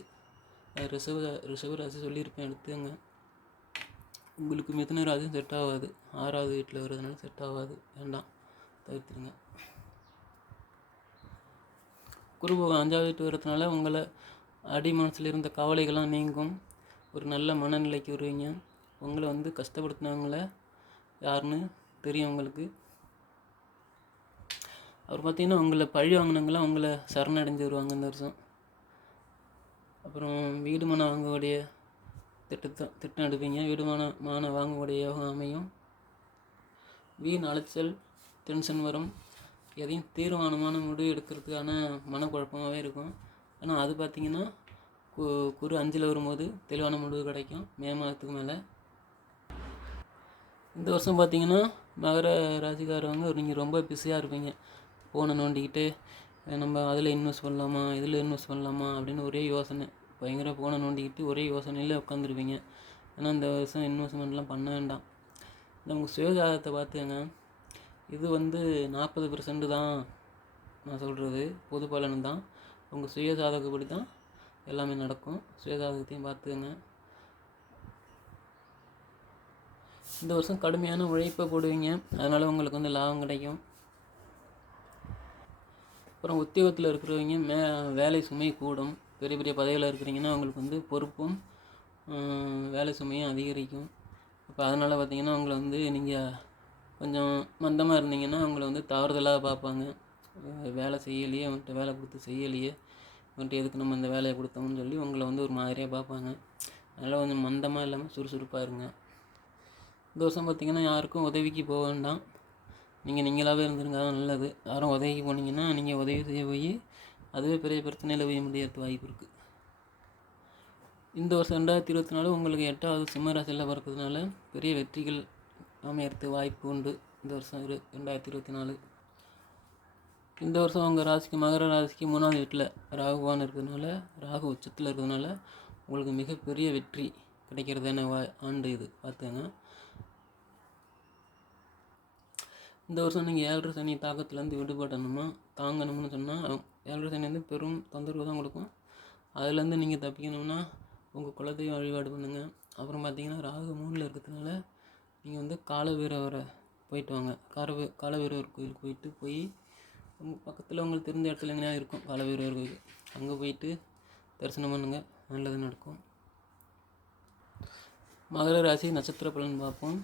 ரிஷப ராசி சொல்லியிருப்பேன், எடுத்துங்க. உங்களுக்கு மிதுன ராசியும் செட் ஆகாது, 6வது வீட்டில் வருதுனால செட் ஆகாது, வேண்டாம், தவிர்த்துருங்க. குரு பகவான் 5வது வீட்டு வர்றதுனால உங்களை அடி மனசில் இருந்த கவலைகள்லாம் நீங்கும். ஒரு நல்ல மனநிலைக்கு வருவீங்க. உங்களை வந்து கஷ்டப்படுத்தினவங்கள யாருன்னு தெரியும் உங்களுக்கு. அவர் பார்த்திங்கன்னா உங்களை பழி வாங்கினவங்களாம் உங்களை சரணடைஞ்சு வருவாங்க இந்த வருஷம். அப்புறம் வீடு மனை வாங்கக்கூடிய திட்டம் எடுப்பீங்க. வீடு மனை வாங்கக்கூடிய யோகம் அமையும். வீண் அலைச்சல், டென்ஷன் வரும். எதையும் தீர்மானமான முடிவு எடுக்கிறதுக்கான மனக்குழப்பமாகவே இருக்கும். ஆனால் அது பார்த்திங்கன்னா குரு 5ல் வரும்போது தெளிவான முடிவு கிடைக்கும் மே மாதத்துக்கு மேலே. இந்த வருஷம் பார்த்திங்கன்னா மகர ராசிக்காரவங்க நீங்கள் ரொம்ப பிஸியாக இருப்பீங்க. ஃபோனை நோண்டிக்கிட்டு நம்ம அதில் இன்வெஸ்ட் பண்ணலாமா, இதில் இன்வெஸ்ட் பண்ணலாமா அப்படின்னு ஒரே யோசனை. பயங்கர ஃபோனை நோண்டிக்கிட்டு ஒரே யோசனையில் உட்காந்துருப்பீங்க. ஏன்னா இந்த வருஷம் இன்வெஸ்ட்மெண்ட்லாம் பண்ண வேண்டாம். நமக்கு சுயஜாதகத்தை பார்த்துங்க. இது 40% தான் நான் சொல்கிறது, பொது பலன் தான். உங்கள் சுயஜாதகப்படி தான் எல்லாமே நடக்கும். சுயஜாதகத்தையும் பார்த்துங்க. இந்த வருஷம் கடுமையான உழைப்பை போடுவீங்க, அதனால் உங்களுக்கு லாபம் கிடைக்கும். அப்புறம் உத்தியோகத்தில் இருக்கிறவங்க வேலை சுமை கூடும். பெரிய பெரிய பதவியில் இருக்கிறீங்கன்னா அவங்களுக்கு பொறுப்பும் வேலை சுமையும் அதிகரிக்கும். இப்போ அதனால் பார்த்திங்கன்னா உங்களை நீங்கள் கொஞ்சம் மந்தமாக இருந்தீங்கன்னா அவங்கள தவறுதலாக பார்ப்பாங்க. வேலை செய்யலையே, அவன்கிட்ட வேலை கொடுத்து செய்யலையே, அவன்கிட்ட எதுக்கு நம்ம இந்த வேலையை கொடுத்தோம்னு சொல்லி உங்களை ஒரு மாதிரியாக பார்ப்பாங்க. அதனால் கொஞ்சம் மந்தமாக இல்லாமல் சுறுசுறுப்பாக இருங்க. இந்த வருஷம் பார்த்திங்கன்னா யாருக்கும் உதவிக்கு போக வேண்டாம். நீங்களாகவே இருந்துருங்க, அதான் நல்லது. யாரும் உதவிக்கு போனீங்கன்னா நீங்கள் உதவி செய்ய போய் அதுவே பெரிய பிரச்சனையில் போய் முடியறதுக்கு வாய்ப்பு இருக்குது. இந்த வருஷம் 2024 உங்களுக்கு 8வது சிம்ம ராசியில் பிறக்கிறதுனால பெரிய வெற்றிகள் அமையறதுக்கு வாய்ப்பு உண்டு. இந்த வருஷம் 2024. இந்த வருஷம் உங்கள் ராசிக்கு மகர ராசிக்கு 3வது வீட்டில் ராகுவான் இருக்கிறதுனால, ராகு உச்சத்தில் இருக்கிறதுனால உங்களுக்கு மிகப்பெரிய வெற்றி கிடைக்கிறதான ஆண்டு இது, பார்த்துங்க. இந்த வருஷம் நீங்கள் 7.5 சனி தாக்கத்துலேருந்து தாங்கணும்னு சொன்னால் 7.5 சனி பெரும் தொந்தரவு தான் கொடுக்கும். அதுலேருந்து நீங்கள் தப்பிக்கணும்னா உங்கள் குலதெய்வம் வழிபாடு பண்ணுங்கள். அப்புறம் பார்த்தீங்கன்னா ராகு 3ல் இருக்கிறதுனால நீங்கள் காலபைரவரை போயிட்டு வாங்க. காலபைரவர் கோயிலுக்கு போய் உங்கள் பக்கத்தில் உங்களுக்கு தெரிஞ்ச இடத்துல எங்கேயா இருக்கும் காலபைரவர் கோயில், அங்கே போயிட்டு தரிசனம் பண்ணுங்கள், நல்லது நடக்கும். மகர ராசி நட்சத்திர பலன் பார்ப்போம்.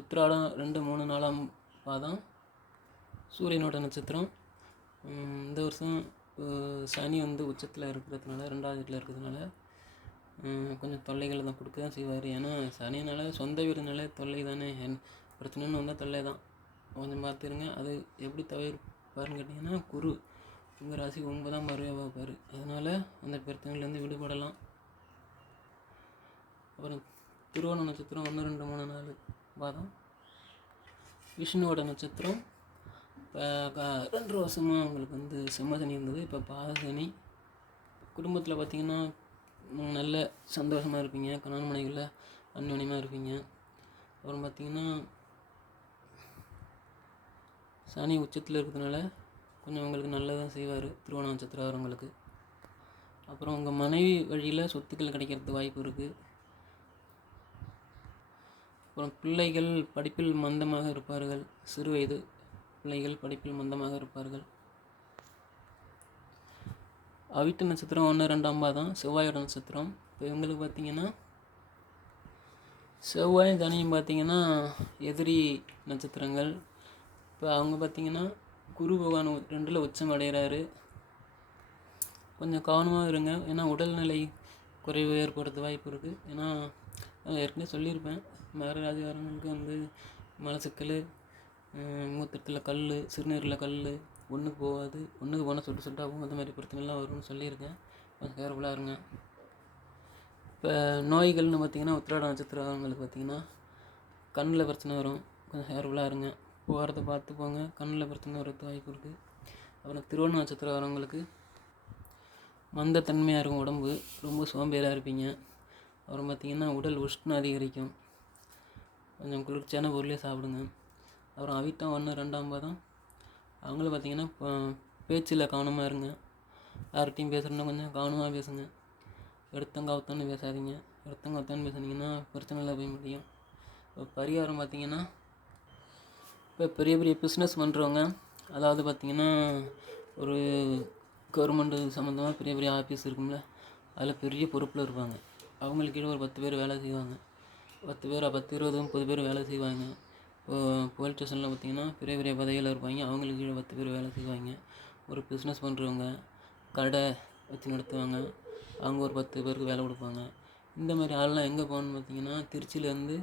உத்திராடம் 2, 3, 4ஆம் பாதம் சூரியனோட நட்சத்திரம். இந்த வருஷம் சனி உச்சத்தில் இருக்கிறதுனால, 2வது வீட்டில் இருக்கிறதுனால கொஞ்சம் தொல்லைகளை தான் கொடுக்க தான் செய்வார். ஏன்னா சனினால சொந்த வீடுனால தொல்லை தானே, பிரச்சனைன்னு வந்தால் தொல்லை தான். கொஞ்சம் பார்த்துருங்க. அது எப்படி தவிர்ப்பாருன்னு கேட்டிங்கன்னா, குரு உங்கள் ராசி 9ஆம் பார்வையாக பார்ப்பார். அதனால் அந்த பிரச்சனையிலேருந்து விடுபடலாம். அப்புறம் திருவோண நட்சத்திரம் 1, 2, 3, 4 பாதம் விஷ்ணுவோட நட்சத்திரம். இப்போ 2 வருஷமாக உங்களுக்கு சிம்மசனி இருந்தது, இப்போ பாதசனி. குடும்பத்தில் பார்த்திங்கன்னா நல்ல சந்தோஷமாக இருப்பீங்க, கணவன் மனைவிகளில் அந்யோன்யமாக இருப்பீங்க. அப்புறம் பார்த்திங்கன்னா சனி உச்சத்தில் இருக்கிறதுனால கொஞ்சம் உங்களுக்கு நல்லதான் செய்வார் திருவோண நட்சத்திரம் வரவங்களுக்கு. அப்புறம் உங்கள் மனைவி வழியில் சொத்துக்கள் கிடைக்கிறதுக்கு வாய்ப்பு இருக்குது. அப்புறம் பிள்ளைகள் படிப்பில் மந்தமாக இருப்பார்கள். சிறு வயது பிள்ளைகள் படிப்பில் மந்தமாக இருப்பார்கள். அவிட்ட நட்சத்திரம் 1, 2ஆம் பாதம் செவ்வாயோட நட்சத்திரம். இப்போ இவங்களுக்கு பார்த்திங்கன்னா செவ்வாயும் சனியும் பார்த்திங்கன்னா எதிரி நட்சத்திரங்கள். இப்போ அவங்க பார்த்திங்கன்னா குரு பகவான் 2ல் உச்சம் அடைகிறாரு. கொஞ்சம் கவனமாக இருங்க, ஏன்னா உடல்நிலை குறைவு ஏற்படுறது வாய்ப்பு இருக்குது. ஏன்னா ஏற்கனவே சொல்லியிருப்பேன், மகர ராசிக்காரங்களுக்கு மலச்சிக்கல், மூத்திரத்தில் கல், சிறுநீரில் கல், ஒன்றுக்கு போகாது, ஒன்றுக்கு போனால் சொட்டாக போகும், அந்த மாதிரி பிரச்சனைலாம் வரும்னு சொல்லியிருக்கேன். கொஞ்சம் கேர்ஃபுல்லாக இருங்க. இப்போ நோய்கள்னு பார்த்திங்கன்னா உத்திராட நட்சத்திரங்களுக்கு பார்த்திங்கன்னா கண்ணில் பிரச்சனை வரும், கொஞ்சம் கேர்ஃபுல்லாக இருங்க. போகிறத பார்த்து போங்க, கண்ணில் பிரச்சனை வரது வாய்ப்பு இருக்குது. அப்புறம் திருவோண நட்சத்திரம் வரவங்களுக்கு மந்தத்தன்மையாக இருக்கும் உடம்பு, ரொம்ப சோம்பேறியாக இருப்பீங்க. அப்புறம் பார்த்திங்கன்னா உடல் உஷ்ணம் அதிகரிக்கும், கொஞ்சம் குளிர்ச்சியான பொருளே சாப்பிடுங்க. அப்புறம் அவிட்டம் 1, 2ஆம் பாதம் அவங்களும் பார்த்திங்கன்னா பேச்சில் கவனமாக இருங்க. யார்கிட்டையும் பேசுகிறோன்னா கொஞ்சம் கவனமாக பேசுங்க. எடுத்தவங்க அவுத்தோன்னு பேசாதீங்க. எடுத்தவங்க அவுத்தோன்னு பேசுனீங்கன்னா பிரச்சனையில் போய் முடியும். இப்போ பரிகாரம் பார்த்திங்கன்னா, இப்போ பெரிய பெரிய பிஸ்னஸ் பண்ணுறவங்க, அதாவது பார்த்திங்கன்னா ஒரு கவர்மெண்ட்டு சம்மந்தமாக பெரிய பெரிய ஆஃபீஸ் இருக்கும்ல, அதில் பெரிய பொறுப்பில் இருப்பாங்க. அவங்களுக்கு கீழே ஒரு 10 பேர் வேலை செய்வாங்க. 10 பேர் 10, 20, 30 பேர் வேலை செய்வாங்க. போலீஸ் ஸ்டேஷனில் பார்த்திங்கன்னா பெரிய பெரிய பதவியில் இருப்பாங்க, அவங்களுக்கு கீழே 10 பேர் வேலை செய்வாங்க. ஒரு பிஸ்னஸ் பண்ணுறவங்க, கடை வச்சு நடத்துவாங்க, அவங்க ஒரு 10 பேருக்கு வேலை கொடுப்பாங்க. இந்த மாதிரி ஆள்லாம் எங்கே போகணுன்னு பார்த்திங்கன்னா, திருச்சியிலேருந்து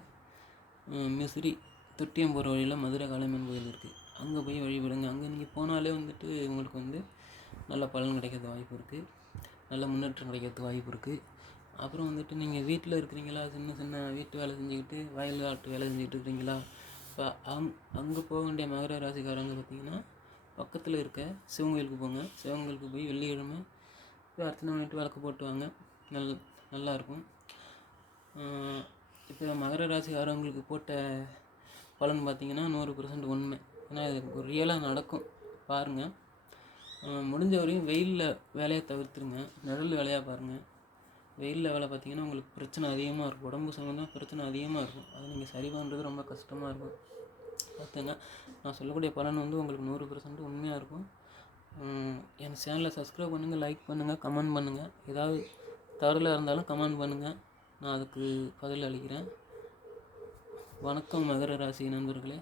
மிசிறி தொட்டியம் போகிற வழியில் மதுரை காளியம்மன் கோயில் இருக்குது, அங்கே போய் வழிபடுங்க. அங்கே நீங்கள் போனாலே உங்களுக்கு நல்ல பலன் கிடைக்கிறது வாய்ப்பு இருக்குது, நல்ல முன்னேற்றம் கிடைக்கிறதுக்கு வாய்ப்பு இருக்குது. அப்புறம் நீங்கள் வீட்டில் இருக்கிறீங்களா, சின்ன சின்ன வீட்டு வேலை செஞ்சுக்கிட்டு, வயல் ஆட்டு வேலை செஞ்சுக்கிட்டு இருக்கிறீங்களா, இப்போ அங்கே போக வேண்டிய மகர ராசிக்காரங்க பார்த்திங்கன்னா பக்கத்தில் இருக்க சிவன் கோயிலுக்கு போங்க. சிவன் கோயிலுக்கு போய் வெள்ளிக்கிழமை போய் அர்ச்சனை பண்ணிட்டு விளக்கு போட்டு வாங்க. நல்லாயிருக்கும். இப்போ மகர ராசிக்காரங்களுக்கு போட்ட பலன் பார்த்திங்கன்னா 100% உண்மை. ஏன்னா இது ஒரு ரியலாக நடக்கும், பாருங்கள். முடிஞ்ச வரையும் வெயிலில் வேலையை தவிர்த்துருங்க, நிழல் வேலையாக பாருங்கள். வெயிலில் வேலை பார்த்திங்கன்னா உங்களுக்கு பிரச்சனை அதிகமாக இருக்கும், உடம்பு சம்மந்தமாக பிரச்சனை அதிகமாக இருக்கும். அது நீங்கள் சரி பண்ணுறது ரொம்ப கஷ்டமாக இருக்கும். பார்த்துங்க, நான் சொல்லக்கூடிய பலன் வந்து உங்களுக்கு 100% உண்மையாக இருக்கும். என் சேனலை சப்ஸ்கிரைப் பண்ணுங்கள், லைக் பண்ணுங்கள், கமெண்ட் பண்ணுங்கள். ஏதாவது தவறுதலாக இருந்தாலும் கமெண்ட் பண்ணுங்கள், நான் அதுக்கு பதில் அளிக்கிறேன். வணக்கம் மகர ராசி நண்பர்களே.